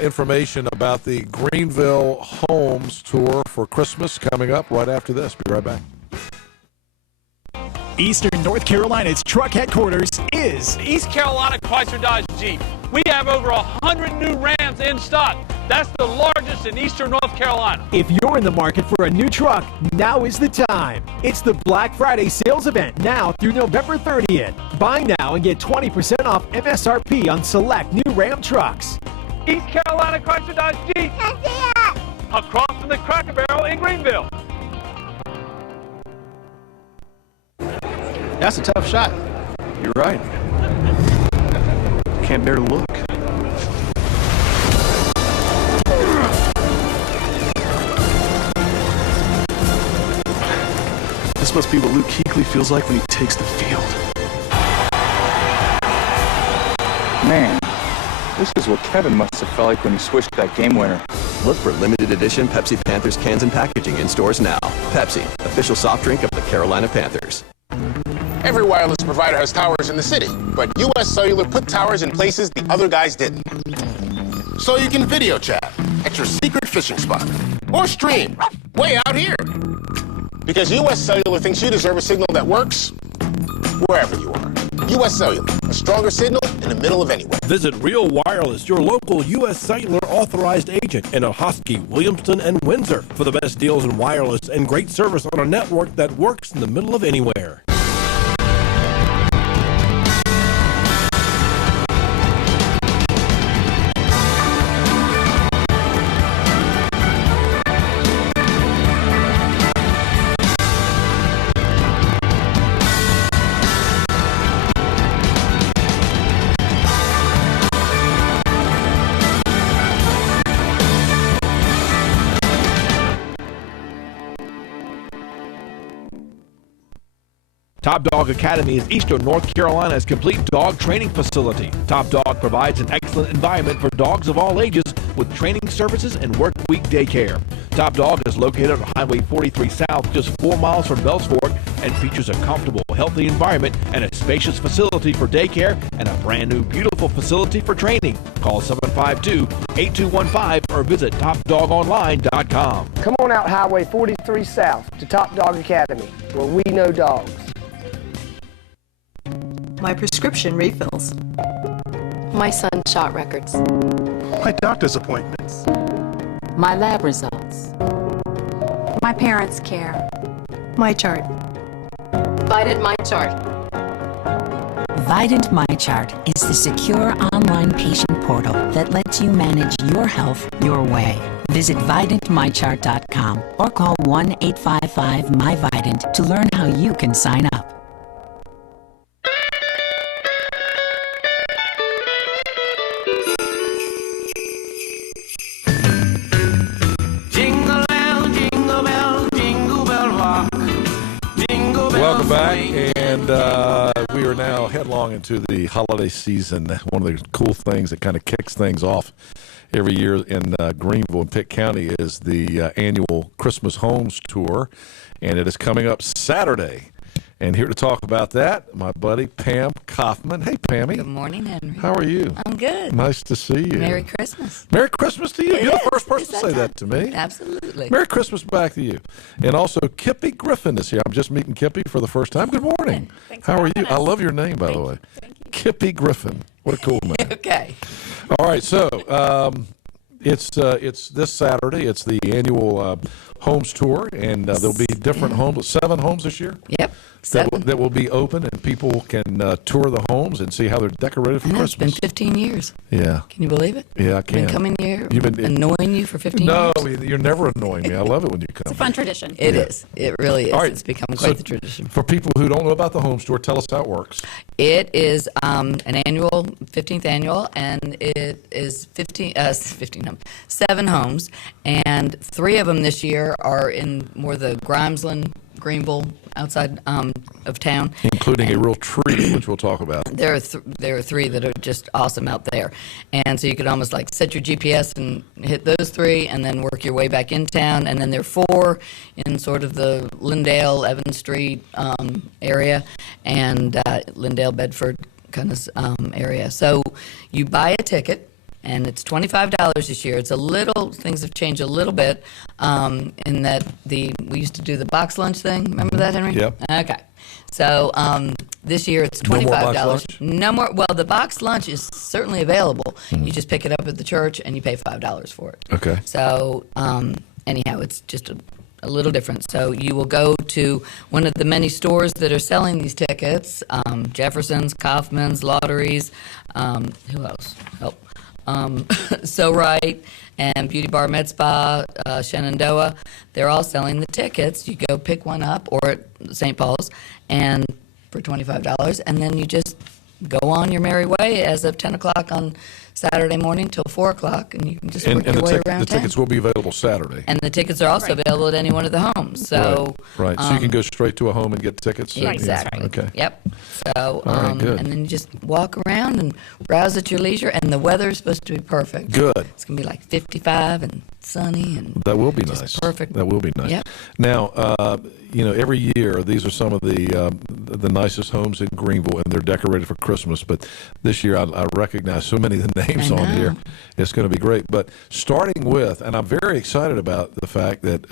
information about the Greenville Homes Tour for Christmas coming up right after this. Be right back. Eastern North Carolina's truck headquarters is East Carolina Chrysler Dodge Jeep. We have over 100 new Rams in stock. That's the largest in Eastern North Carolina. If you're in the market for a new truck, now is the time. It's the Black Friday sales event now through November 30th. Buy now and get 20% off MSRP on select new Ram trucks. East Carolina Chrysler Dodge Jeep. Across from the Cracker Barrel in Greenville. That's a tough shot. You're right. Can't bear to look. This must be what Luke Kuechly feels like when he takes the field. Man, this is what Kevin must have felt like when he switched that game winner. Look for limited edition Pepsi Panthers cans and packaging in stores now. Pepsi, official soft drink of the Carolina Panthers. Every wireless provider has towers in the city, but U.S. Cellular put towers in places the other guys didn't. So you can video chat at your secret fishing spot or stream way out here. Because U.S. Cellular thinks you deserve a signal that works wherever you are. U.S. Cellular, a stronger signal in the middle of anywhere. Visit Real Wireless, your local U.S. Cellular authorized agent in Ahoskie, Williamston, and Windsor for the best deals in wireless and great service on a network that works in the middle of anywhere. Top Dog Academy is Eastern North Carolina's complete dog training facility. Top Dog provides an excellent environment for dogs of all ages with training services and work week daycare. Top Dog is located on Highway 43 South, just 4 miles from Bellsfort, and features a comfortable, healthy environment and a spacious facility for daycare and a brand new, beautiful facility for training. Call 752-8215 or visit topdogonline.com. Come on out Highway 43 South to Top Dog Academy, where we know dogs. My prescription refills. My sunshot records. My doctor's appointments. My lab results. My parents' care. My chart. Vidant My Chart. Vidant My Chart is the secure online patient portal that lets you manage your health your way. Visit VidantMyChart.com or call 1-855-MyVidant to learn how you can sign up. Welcome back, and we are now headlong into the holiday season. One of the cool things that kind of kicks things off every year in Greenville and Pitt County is the annual Christmas Homes Tour, and it is coming up Saturday. And here to talk about that, my buddy Pam Kaufman. Hey, Pammy. Good morning, Henry. How are you? I'm good. Nice to see you. Merry Christmas. Merry Christmas to you. It You're is. the first person It's to say that that to me. Absolutely. Merry Christmas back to you. And also, Kippy Griffin is here. I'm just meeting Kippy for the first time. Good morning. How are you? I love your name, by the way. Kippy Griffin. What a cool name. Okay. All right, so it's this Saturday. It's the annual Homes Tour, and there'll be different homes, 7 homes this year. Yep. That will be open, and people can tour the homes and see how they're decorated for Christmas. It's been 15 years. Yeah. Can you believe it? Yeah, I can. Been coming here, You've been annoying you for 15 No, years? you're never annoying me. I love it when you come. It's a fun tradition. It is. It really is. All right. It's become So quite the tradition. For people who don't know about the Homes Tour, tell us how it works. It is an annual, 15th annual, and it is 7 homes, and 3 of them this year are in more the Grimesland, Greenville, outside of town. Including a real treat, which we'll talk about. There are 3 that are just awesome out there. And so you could almost like set your GPS and hit those 3 and then work your way back in town. And then there are 4 in sort of the Lindale, Evans Street area and Lindale, Bedford kind of area. So you buy a ticket. And it's $25 this year. It's a little, things have changed a little bit in that we used to do the box lunch thing. Remember that, Henry? Yep. Okay. So this year it's $25. No more box lunch? No more. Well, the box lunch is certainly available. You just pick it up at the church and you pay $5 for it. Okay. So anyhow, it's just a little different. So you will go to one of the many stores that are selling these tickets, Jefferson's, Kaufman's, Lotteries, who else? Help. So Right and Beauty Bar Med Spa, Shenandoah, they're all selling the tickets. You go pick one up, or at St. Paul's, and for $25, and then you just go on your merry way as of 10 o'clock on Saturday morning till 4 o'clock, and you can just work your way around the town. tickets will be available Saturday. And the tickets are also available at any one of the homes. So right. So you can go straight to a home and get tickets. Yeah, exactly. Okay. Yep. So All right, good. and then you just walk around and browse at your leisure, and the weather is supposed to be perfect. Good. It's gonna be like 55 and sunny and that will be just nice. perfect. That will be nice. Yep. Now, every year these are some of the nicest homes in Greenville, and they're decorated for Christmas. But this year, I recognize so many of the names on here. It's going to be great. But starting with, and I'm very excited about the fact that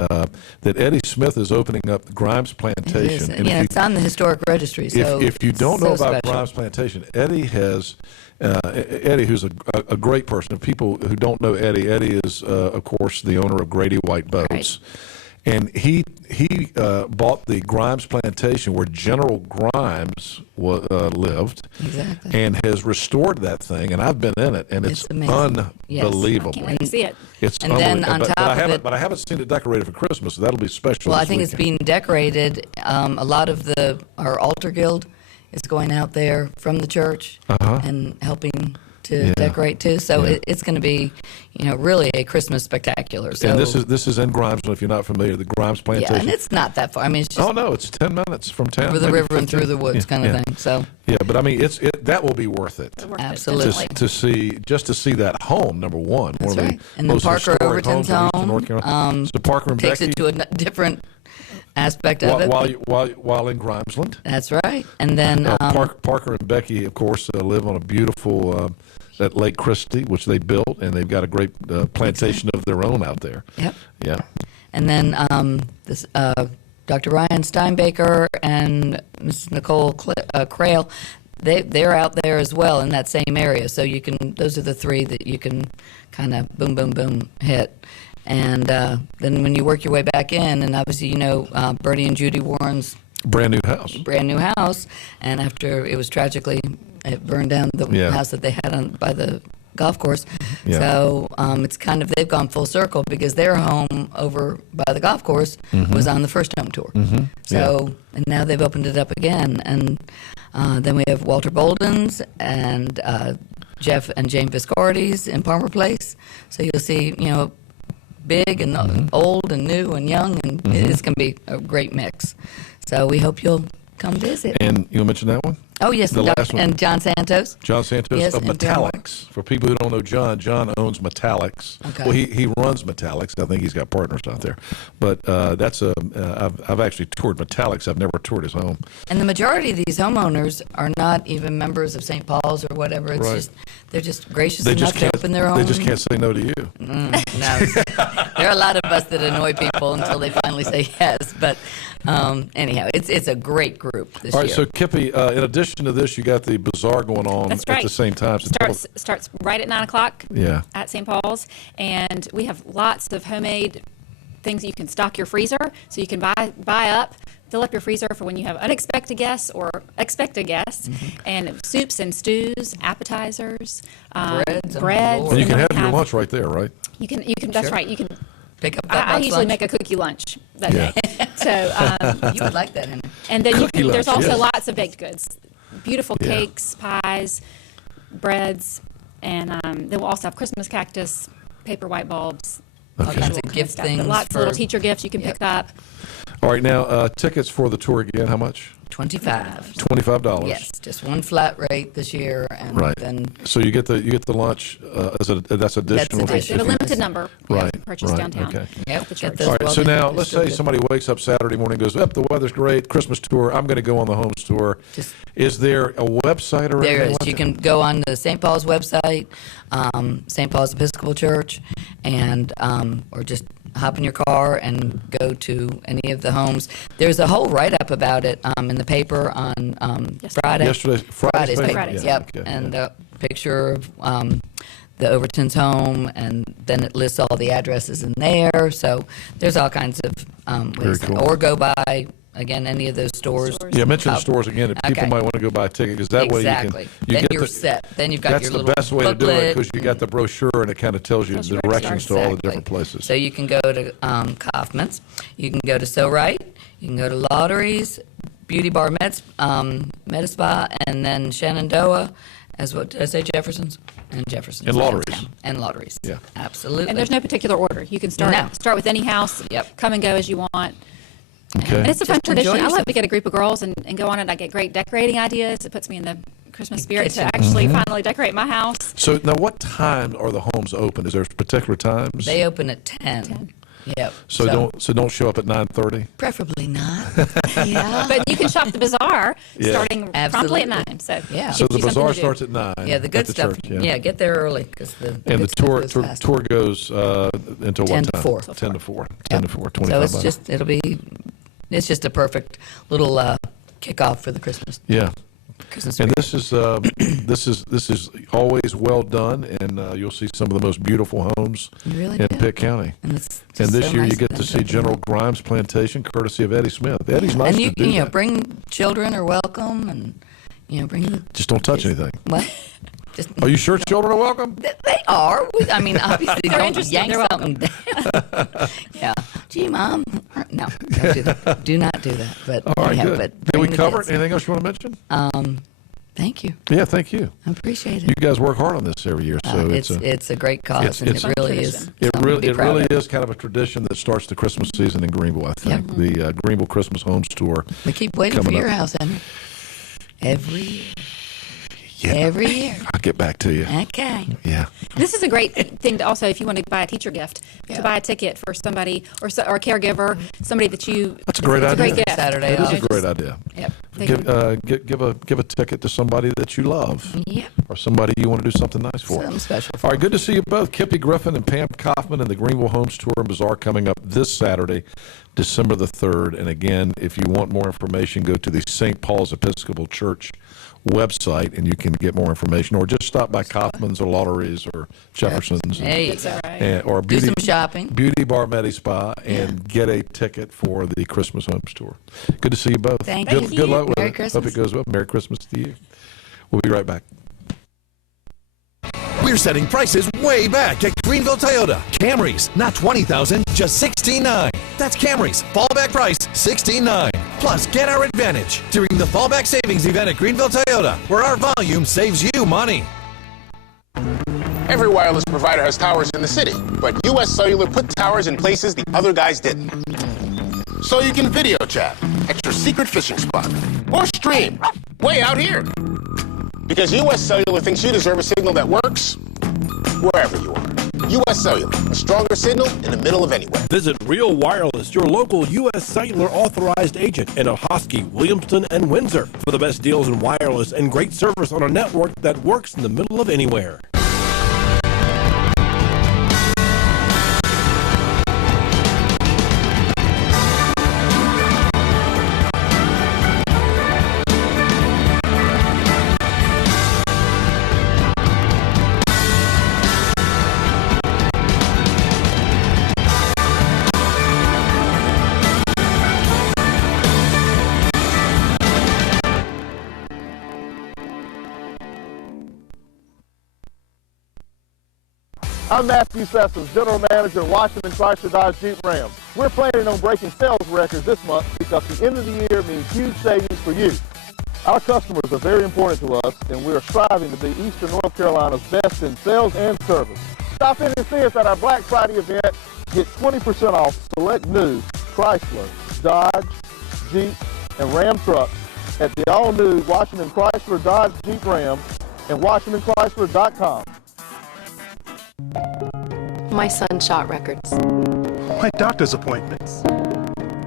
that Eddie Smith is opening up Grimes Plantation. And it's on the historic registry. So if you don't know about special. Grimes Plantation, Eddie has. Eddie, who's a great person. If people who don't know Eddie is, of course, the owner of Grady White Boats. Right. And he bought the Grimes Plantation where General Grimes lived, and has restored that thing. And I've been in it, and it's unbelievable. I can't wait to see it. It's and then on top of it, but I haven't seen it decorated for Christmas, so that'll be special. Well, I think it's being decorated. A lot of our altar guild is going out there from the church and helping to decorate too. So it's going to be, really a Christmas spectacular. So, and this is in Grimes. If you're not familiar, the Grimes Plantation. Yeah, and it's not that far. I mean, it's just it's 10 minutes from town. Over the river and through the woods, kind of thing. So but I mean, that will be worth it. Absolutely. To see that home, number one. That's one of right. the And then most Parker historic Overton's homes in home. North Carolina. So Parker and takes Becky it to a different aspect of it. While in Grimesland. That's right. And then Parker and Becky, of course, live on a beautiful at Lake Christie, which they built, and they've got a great plantation of their own out there. Yep. Yeah. And then this Dr. Ryan Steinbaker and Mrs. Nicole Crail, they're out there as well in that same area. So those are the three that you can kind of boom, boom, boom hit. And then when you work your way back in, and obviously Bertie and Judy Warren's brand new house, and after it was tragically, it burned down the house that they had by the golf course. Yeah. So it's kind of, they've gone full circle because their home over by the golf course was on the first home tour. So and now they've opened it up again, and then we have Walter Bolden's and Jeff and Jane Viscardi's in Palmer Place. So you'll see, big and old and new and young, and it's going to be a great mix. So we hope you'll come visit. And you'll mention that one? Oh, yes, the last one. And John Santos. John Santos yes, of Metallics. For people who don't know John owns Metallics. Okay. Well, he runs Metallics. I think he's got partners out there. But I've actually toured Metallics. I've never toured his home. And the majority of these homeowners are not even members of St. Paul's or whatever. It's just they're just gracious enough to open their own. They just can't say no to you. No. There are a lot of us that annoy people until they finally say yes. But anyhow, it's a great group this year. All right, so Kippy, in addition to this, you got the bazaar going on at the same time. So starts right at 9 o'clock at St. Paul's, and we have lots of homemade things that you can stock your freezer, so you can buy up, fill up your freezer for when you have unexpected guests or expected guests, and soups and stews, appetizers, breads. And you can have your lunch right there, right? You can. That's right. You can pick up that I usually lunch. make a cookie lunch that day. So you would like that, Henry. And then there's also yes. lots of baked goods, beautiful cakes, pies, breads, and then we'll also have Christmas cactus, paper white bulbs, all kinds of gift things. Lots of little teacher gifts you can pick up. All right, now tickets for the tour again. How much? $25. $25. Yes, just one flat rate this year, and then so you get the lunch. That's additional. That's a limited number. Right. Purchased downtown. Okay. At the church. All right. So now let's say somebody wakes up Saturday morning and goes, the weather's great. Christmas tour. I'm going to go on the homes tour. Is there a website or there anything? Is. You can go on the St. Paul's website, St. Paul's Episcopal Church, and or just hop in your car and go to any of the homes. There's a whole write-up about it in the paper on Friday's paper. Yep, and a picture of the Overton's home, and then it lists all the addresses in there. So there's all kinds of ways. Cool. Or go by, again, any of those stores. Yeah, mention the stores again. If people might want to go buy a ticket, because that way then you're set. Then you've got your little That's the best way to do it, booklet. because you got the brochure and it kind of tells you the directions to all the different places. So you can go to Kaufman's, you can go to So Right, you can go to Lotteries, Beauty Bar Medi Spa, and then Shenandoah, as what did I say, Jefferson's? And Jefferson's. And Lotteries. And Lotteries. Yeah. Absolutely. And there's no particular order. You can start with any house, come and go as you want. Okay. And it's a fun Just tradition. enjoy I love yourself. to get a group of girls and go on it. I get great decorating ideas. It puts me in the Christmas spirit to actually finally decorate my house. So now, what time are the homes open? Is there particular times? They open at 10. Yep. So don't show up at 9:30. Preferably not. Yeah. But you can shop the bazaar starting promptly at 9. So So the bazaar starts at 9. Yeah, the good stuff. Church, get there early because and the tour goes until 10 what to time? 4. 10 to 4. Yep. 10 to 4. 25 So it's just a perfect little kickoff for the Christmas. Yeah. Christmas And this is always well done, and you'll see some of the most beautiful homes in Pitt County. And this year you get to see General Grimes Plantation, courtesy of Eddie Smith. Eddie's nice and to do that. bring children are welcome, and bring. Just don't touch anything. What? Are you sure children are welcome? They are. I mean, obviously, They're don't interested. yank They're something down. Yeah. Gee, Mom. No, don't do that. Do not do that. But all right, good. But Did we bring the cover kids. it? Anything else you want to mention? Thank you. Yeah, thank you. I appreciate it. You guys work hard on this every year, so it's a great cause, and it really is. It really is kind of a tradition that starts the Christmas season in Greenville. I think the Greenville Christmas Homes Tour. We keep waiting for your house, Henry. Every year. Yeah. Every year. I'll get back to you. Okay. Yeah. This is a great thing to also, if you want to buy a teacher gift, to buy a ticket for somebody or a caregiver, somebody that you. That's a great idea. It's a great gift. Saturday. That is a great idea. Yep. Give a ticket to somebody that you love. Yep. Or somebody you want to do something nice for. Something special. All right, good to see you both. Kippy Griffin and Pam Kaufman and the Greenville Homes Tour and Bazaar coming up this Saturday, December the 3rd. And again, if you want more information, go to the St. Paul's Episcopal Church website and you can get more information, or just stop by Kaufman's or Lotteries or Jefferson's or do some shopping. Beauty Bar Medi Spa and get a ticket for the Christmas Homes Tour. Good to see you both. Thank you. Good luck with Merry it. Christmas. Hope it goes well. Merry Christmas to you. We'll be right back. We're setting prices way back at Greenville Toyota. Camrys, not $20,000, just $16,900. That's Camrys. Fallback price, $16,900. Plus, get our advantage during the Fallback Savings event at Greenville Toyota, where our volume saves you money. Every wireless provider has towers in the city, but U.S. Cellular put towers in places the other guys didn't. So you can video chat at your secret fishing spot or stream way out here. Because U.S. Cellular thinks you deserve a signal that works wherever you are. U.S. Cellular, a stronger signal in the middle of anywhere. Visit Real Wireless, your local U.S. Cellular authorized agent in Ahoskie, Williamston, and Windsor for the best deals in wireless and great service on a network that works in the middle of anywhere. I'm Matthew Sessions, General Manager at Washington Chrysler Dodge Jeep Ram. We're planning on breaking sales records this month because the end of the year means huge savings for you. Our customers are very important to us, and we are striving to be Eastern North Carolina's best in sales and service. Stop in and see us at our Black Friday event. Get 20% off select new Chrysler, Dodge, Jeep, and Ram trucks at the all-new Washington Chrysler Dodge Jeep Ram and WashingtonChrysler.com. My son shot records. My doctor's appointments.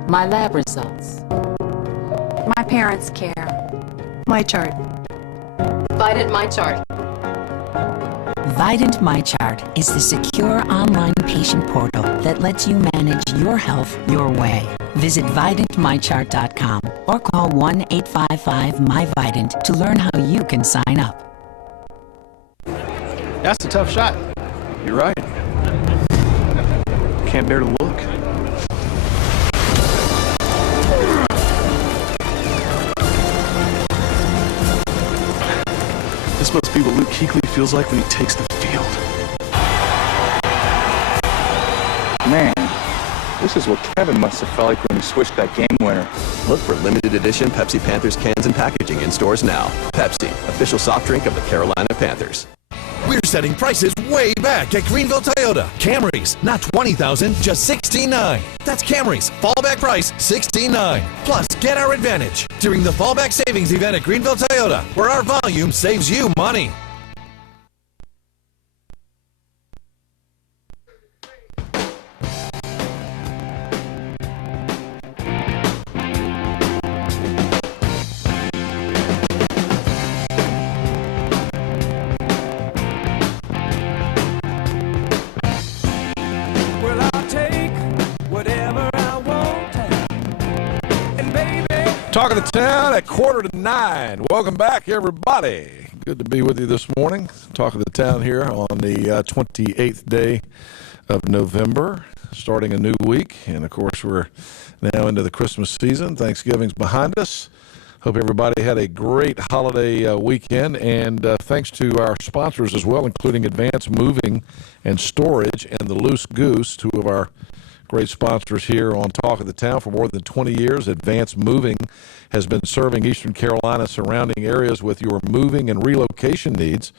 My lab results. My parents care. My chart. Vidant My Chart. Vidant MyChart is the secure online patient portal that lets you manage your health your way. Visit VidantMyChart.com or call 1-855-MyVidant to learn how you can sign up. That's a tough shot. You're right. Can't bear to look. This must be what Luke Kuechly feels like when he takes the field. Man, this is what Kevin must have felt like when he switched that game winner. Look for limited edition Pepsi Panthers cans and packaging in stores now. Pepsi, official soft drink of the Carolina Panthers. We're setting prices way back at Greenville Toyota. Camrys, not $20,000, just $16,900. That's Camrys. Fallback price, $16,900. Plus, get our advantage during the Fallback Savings event at Greenville Toyota, where our volume saves you money. Talk of the Town at 8:45. Welcome back, everybody. Good to be with you this morning. Talk of the Town here on the 28th day of November, starting a new week. And, of course, we're now into the Christmas season. Thanksgiving's behind us. Hope everybody had a great holiday weekend. And thanks to our sponsors as well, including Advanced Moving and Storage and the Loose Goose, two of our great sponsors here on Talk of the Town for more than 20 years. Advanced Moving has been serving Eastern Carolina surrounding areas with your moving and relocation needs.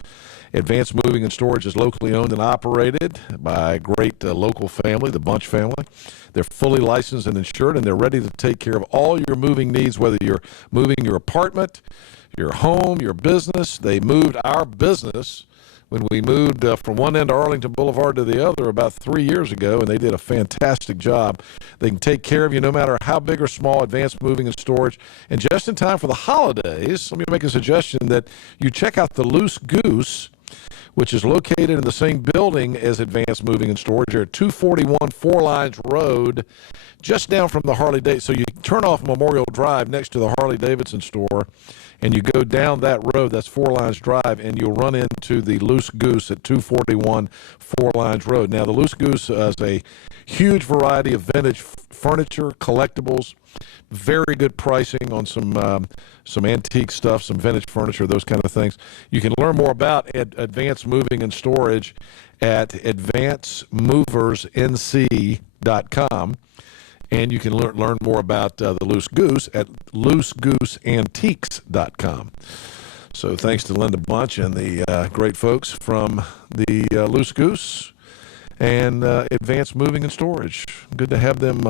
Advanced Moving and Storage is locally owned and operated by a great local family, the Bunch family. They're fully licensed and insured, and they're ready to take care of all your moving needs, whether you're moving your apartment, your home, your business. They moved our business when we moved from one end of Arlington Boulevard to the other about 3 years ago, and they did a fantastic job. They can take care of you no matter how big or small. Advanced Moving and Storage. And just in time for the holidays, let me make a suggestion that you check out the Loose Goose, which is located in the same building as Advanced Moving and Storage. They're at 241 Four Lines Road, just down from the Harley-Davidson. So you turn off Memorial Drive next to the Harley-Davidson store, and you go down that road, that's Four Lines Drive, and you'll run into the Loose Goose at 241 Four Lines Road. Now, the Loose Goose has a huge variety of vintage furniture, collectibles, very good pricing on some antique stuff, some vintage furniture, those kind of things. You can learn more about Advanced Moving and Storage at advancedmoversnc.com. And you can learn more about the Loose Goose at loosegooseantiques.com. So thanks to Linda Bunch and the great folks from the Loose Goose and Advanced Moving and Storage. Good to have them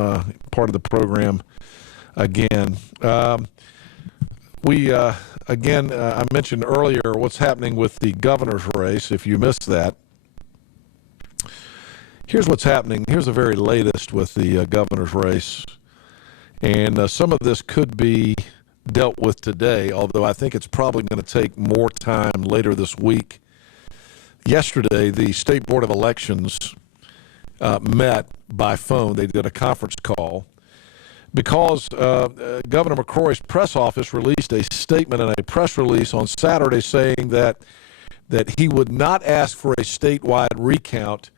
part of the program again. I mentioned earlier what's happening with the governor's race. If you missed that, here's what's happening. Here's the very latest with the governor's race. And some of this could be dealt with today, although I think it's probably going to take more time later this week. Yesterday, the State Board of Elections met by phone. They did a conference call because Governor McCrory's press office released a statement and a press release on Saturday saying that he would not ask for a statewide recount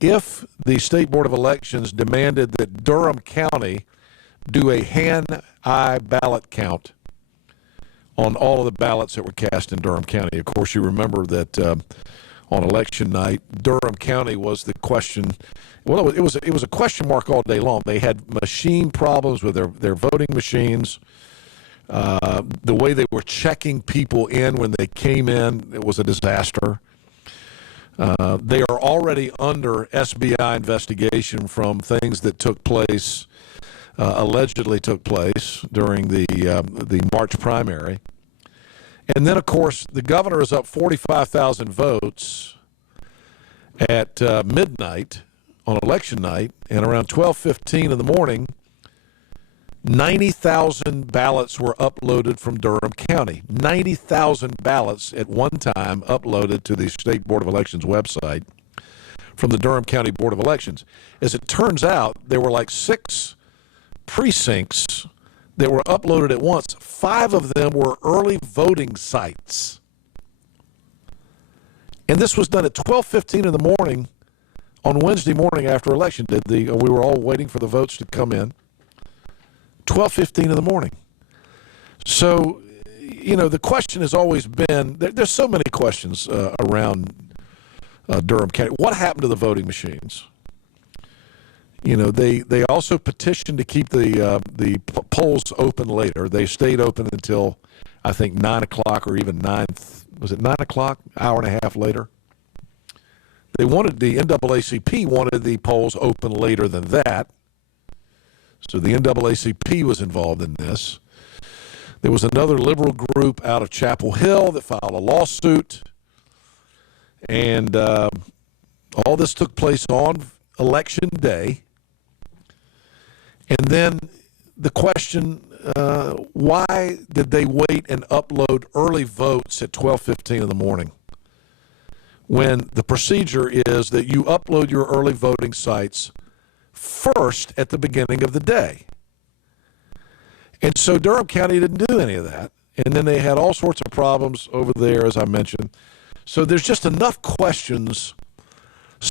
if the State Board of Elections demanded that Durham County do a hand-eye ballot count on all of the ballots that were cast in Durham County. Of course, you remember that on election night, Durham County was the question. Well, it was a question mark all day long. They had machine problems with their voting machines. The way they were checking people in when they came in, it was a disaster. They are already under SBI investigation from things that took place, allegedly took place during the March primary. And then, of course, the governor is up 45,000 votes at midnight on election night, and around 12:15 in the morning, 90,000 ballots were uploaded from Durham County. 90,000 ballots at one time uploaded to the State Board of Elections website from the Durham County Board of Elections. As it turns out, there were like 6 precincts that were uploaded at once. 5 of them were early voting sites. And this was done at 12:15 in the morning on Wednesday morning after election. We were all waiting for the votes to come in. 12:15 in the morning. So, the question has always been, there's so many questions around Durham County. What happened to the voting machines? They also petitioned to keep the polls open later. They stayed open until, I think, 9 o'clock or even 9, was it 9 o'clock, hour and a half later? The NAACP wanted the polls open later than that. So the NAACP was involved in this. There was another liberal group out of Chapel Hill that filed a lawsuit. And all this took place on Election Day. And then the question, why did they wait and upload early votes at 12:15 in the morning? When the procedure is that you upload your early voting sites first at the beginning of the day. And so Durham County didn't do any of that. And then they had all sorts of problems over there, as I mentioned. So there's just enough questions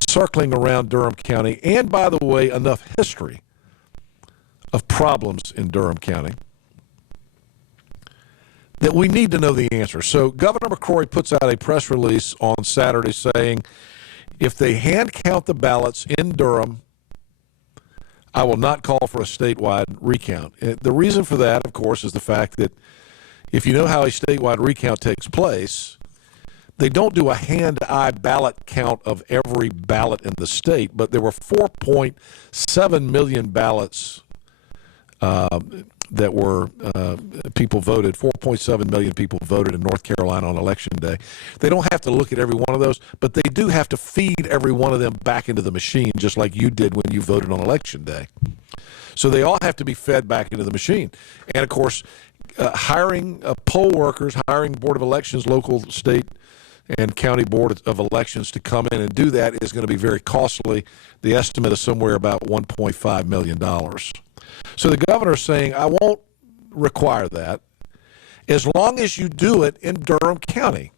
circling around Durham County, and by the way, enough history of problems in Durham County that we need to know the answer. So Governor McCrory puts out a press release on Saturday saying, if they hand count the ballots in Durham, I will not call for a statewide recount. The reason for that, of course, is the fact that if you know how a statewide recount takes place, they don't do a hand-eye ballot count of every ballot in the state, but there were 4.7 million ballots that were people voted. 4.7 million people voted in North Carolina on Election Day. They don't have to look at every one of those, but they do have to feed every one of them back into the machine, just like you did when you voted on Election Day. So they all have to be fed back into the machine. And, of course, hiring poll workers, hiring Board of Elections, local, state, and county board of elections to come in and do that is going to be very costly. The estimate is somewhere about $1.5 million. So the governor is saying, I won't require that as long as you do it in Durham County.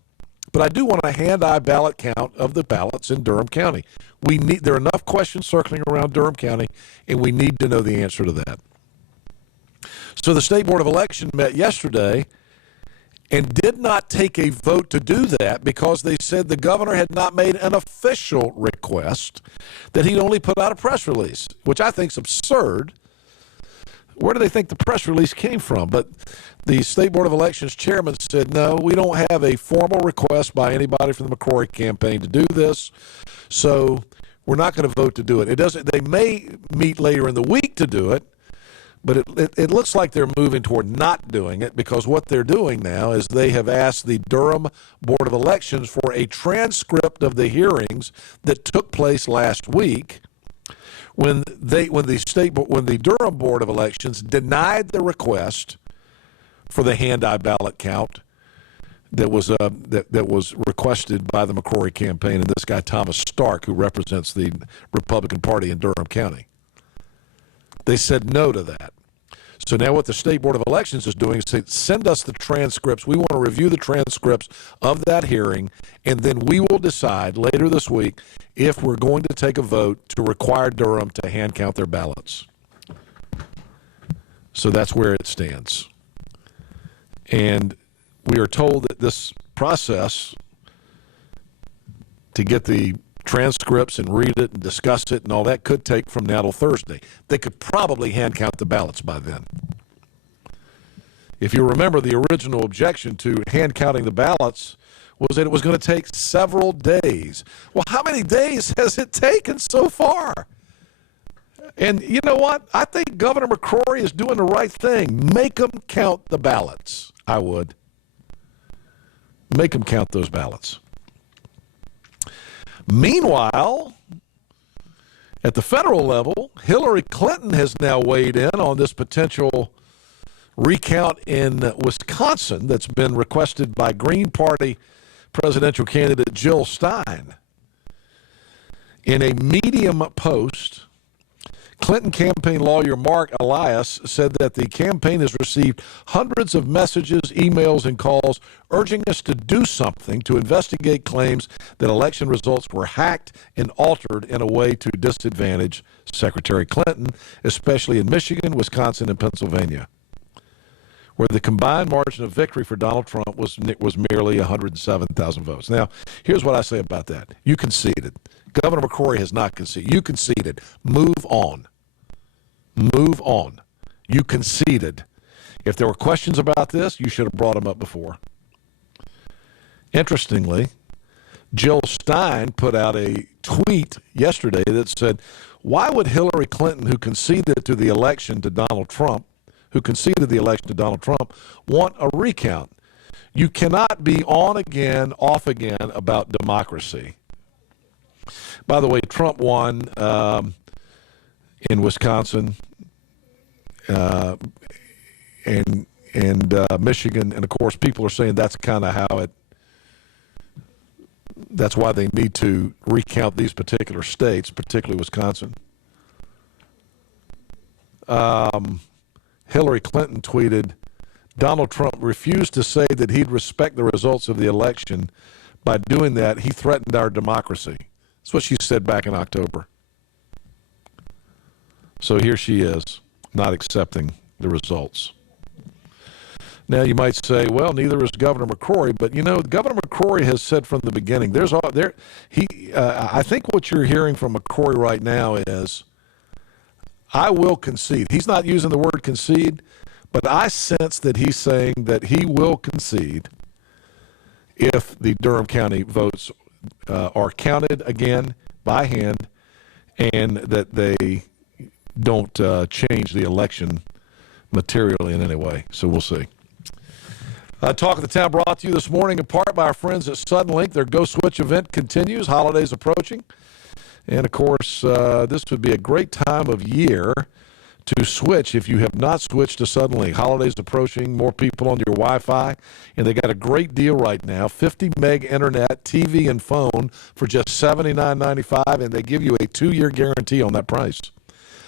But I do want a hand-eye ballot count of the ballots in Durham County. There are enough questions circling around Durham County, and we need to know the answer to that. So the State Board of Election met yesterday and did not take a vote to do that because they said the governor had not made an official request, that he'd only put out a press release, which I think is absurd. Where do they think the press release came from? But the State Board of Elections chairman said, no, we don't have a formal request by anybody from the McCrory campaign to do this, so we're not going to vote to do it. They may meet later in the week to do it, but it looks like they're moving toward not doing it, because what they're doing now is they have asked the Durham Board of Elections for a transcript of the hearings that took place last week when the Durham Board of Elections denied the request for the hand-eye ballot count that was requested by the McCrory campaign and this guy Thomas Stark, who represents the Republican Party in Durham County. They said no to that. So now what the State Board of Elections is doing is saying, send us the transcripts. We want to review the transcripts of that hearing, and then we will decide later this week if we're going to take a vote to require Durham to hand count their ballots. So that's where it stands. And we are told that this process to get the transcripts and read it and discuss it and all that could take from now till Thursday. They could probably hand count the ballots by then. If you remember, the original objection to hand counting the ballots was that it was going to take several days. Well, how many days has it taken so far? And you know what? I think Governor McCrory is doing the right thing. Make them count the ballots. I would. Make them count those ballots. Meanwhile, at the federal level, Hillary Clinton has now weighed in on this potential recount in Wisconsin that's been requested by Green Party presidential candidate Jill Stein. In a Medium post, Clinton campaign lawyer Mark Elias said that the campaign has received hundreds of messages, emails, and calls urging us to do something to investigate claims that election results were hacked and altered in a way to disadvantage Secretary Clinton, especially in Michigan, Wisconsin, and Pennsylvania, where the combined margin of victory for Donald Trump was merely 107,000 votes. Now, here's what I say about that. You conceded. Governor McCrory has not conceded. You conceded. Move on. Move on. You conceded. If there were questions about this, you should have brought them up before. Interestingly, Jill Stein put out a tweet yesterday that said, why would Hillary Clinton, who conceded the election to Donald Trump, want a recount? You cannot be on again, off again about democracy. By the way, Trump won in Wisconsin and Michigan, and of course, people are saying that's kind of how that's why they need to recount these particular states, particularly Wisconsin. Hillary Clinton tweeted, Donald Trump refused to say that he'd respect the results of the election. By doing that, he threatened our democracy. That's what she said back in October. So here she is, not accepting the results. Now, you might say, well, neither is Governor McCrory, but, Governor McCrory has said from the beginning, I think what you're hearing from McCrory right now is, I will concede. He's not using the word concede, but I sense that he's saying that he will concede if the Durham County votes are counted again by hand and that they don't change the election materially in any way. So we'll see. Talk of the Town brought to you this morning in part by our friends at Suddenlink. Their Go Switch event continues. Holidays approaching. And, of course, this would be a great time of year to switch if you have not switched to Suddenlink. Holidays approaching, more people on your Wi-Fi, and they got a great deal right now, 50 meg internet, TV, and phone for just $79.95, and they give you a 2-year guarantee on that price.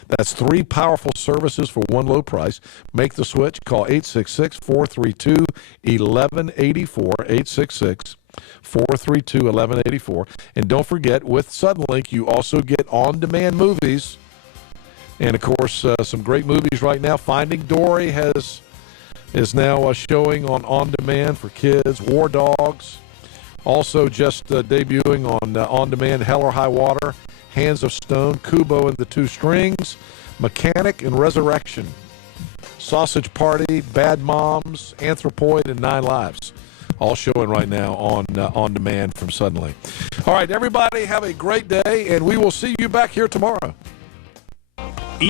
That's 3 powerful services for one low price. Make the switch. Call 866-432-1184, 866-432-1184. And don't forget, with Suddenlink, you also get on-demand movies. And, of course, some great movies right now. Finding Dory is now showing on demand for kids. War Dogs, also just debuting on demand. Hell or High Water, Hands of Stone, Kubo and the Two Strings, Mechanic and Resurrection, Sausage Party, Bad Moms, Anthropoid, and 9 Lives. All showing right now on demand from Suddenlink. All right, everybody, have a great day, and we will see you back here tomorrow.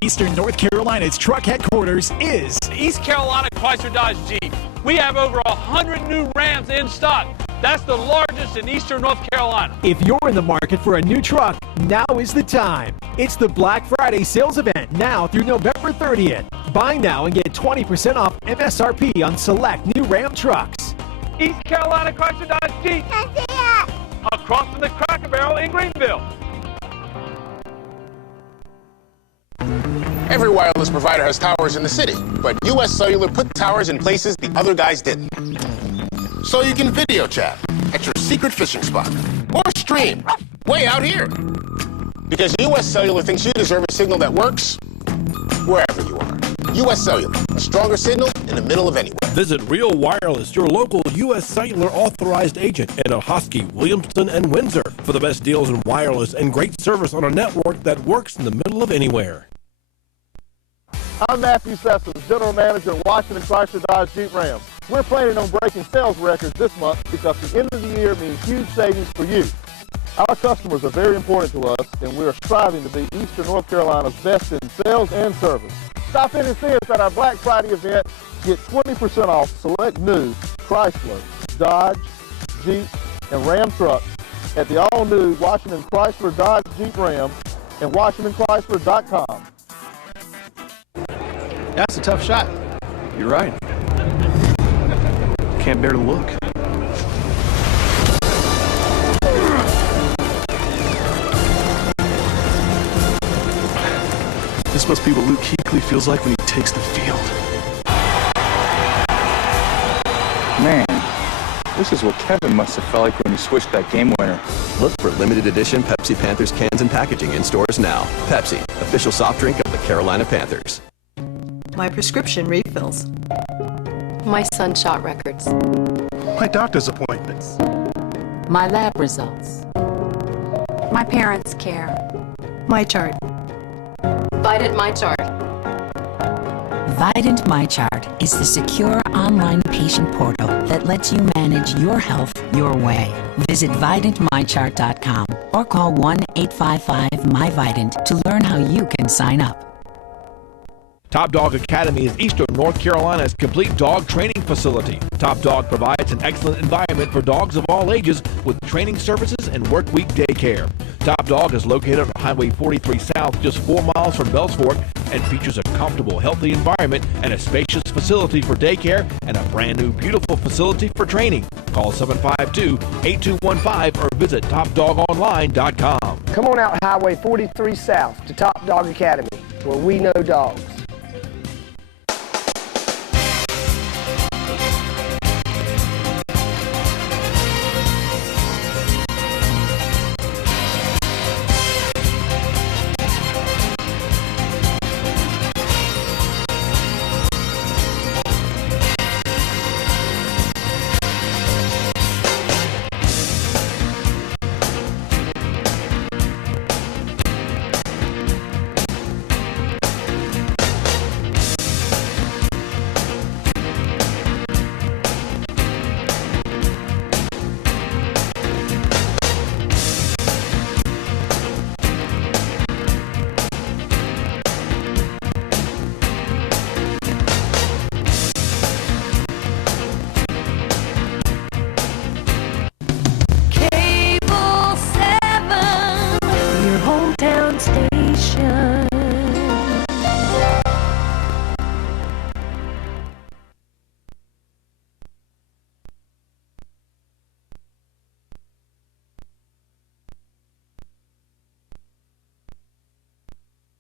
Eastern North Carolina's truck headquarters is East Carolina Chrysler Dodge Jeep. We have over 100 new Rams in stock. That's the largest in Eastern North Carolina. If you're in the market for a new truck, now is the time. It's the Black Friday sales event now through November 30th. Buy now and get 20% off MSRP on select new Ram trucks. East Carolina Chrysler Dodge Jeep. Across from the Cracker Barrel in Greenville. Every wireless provider has towers in the city, but U.S. Cellular put towers in places the other guys didn't. So you can video chat at your secret fishing spot or stream way out here. Because U.S. Cellular thinks you deserve a signal that works wherever you are. U.S. Cellular, a stronger signal in the middle of anywhere. Visit Real Wireless, your local U.S. Cellular authorized agent in Ahoskie, Williamston, and Windsor for the best deals in wireless and great service on a network that works in the middle of anywhere. I'm Matthew Sessoms, General Manager at Washington Chrysler Dodge Jeep Ram. We're planning on breaking sales records this month because the end of the year means huge savings for you. Our customers are very important to us, and we are striving to be Eastern North Carolina's best in sales and service. Stop in and see us at our Black Friday event. Get 20% off select new Chrysler, Dodge, Jeep, and Ram trucks at the all-new Washington Chrysler Dodge Jeep Ram and WashingtonChrysler.com. That's a tough shot. You're right. Can't bear to look. This must be what Luke Kuechly feels like when he takes the field. Man, this is what Kevin must have felt like when he switched that game winner. Look for limited edition Pepsi Panthers cans and packaging in stores now. Pepsi, official soft drink of the Carolina Panthers. My prescription refills. My sunshot records. My doctor's appointments. My lab results. My parents' care. My chart. Vidant My Chart. Vidant MyChart is the secure online patient portal that lets you manage your health your way. Visit VidantMyChart.com or call 1-855-MyVidant to learn how you can sign up. Top Dog Academy is Eastern North Carolina's complete dog training facility. Top Dog provides an excellent environment for dogs of all ages with training services and workweek daycare. Top Dog is located on Highway 43 South, just 4 miles from Bells Fork, and features a comfortable, healthy environment and a spacious facility for daycare and a brand new, beautiful facility for training. Call 752-8215 or visit TopDogOnline.com. Come on out Highway 43 South to Top Dog Academy, where we know dogs.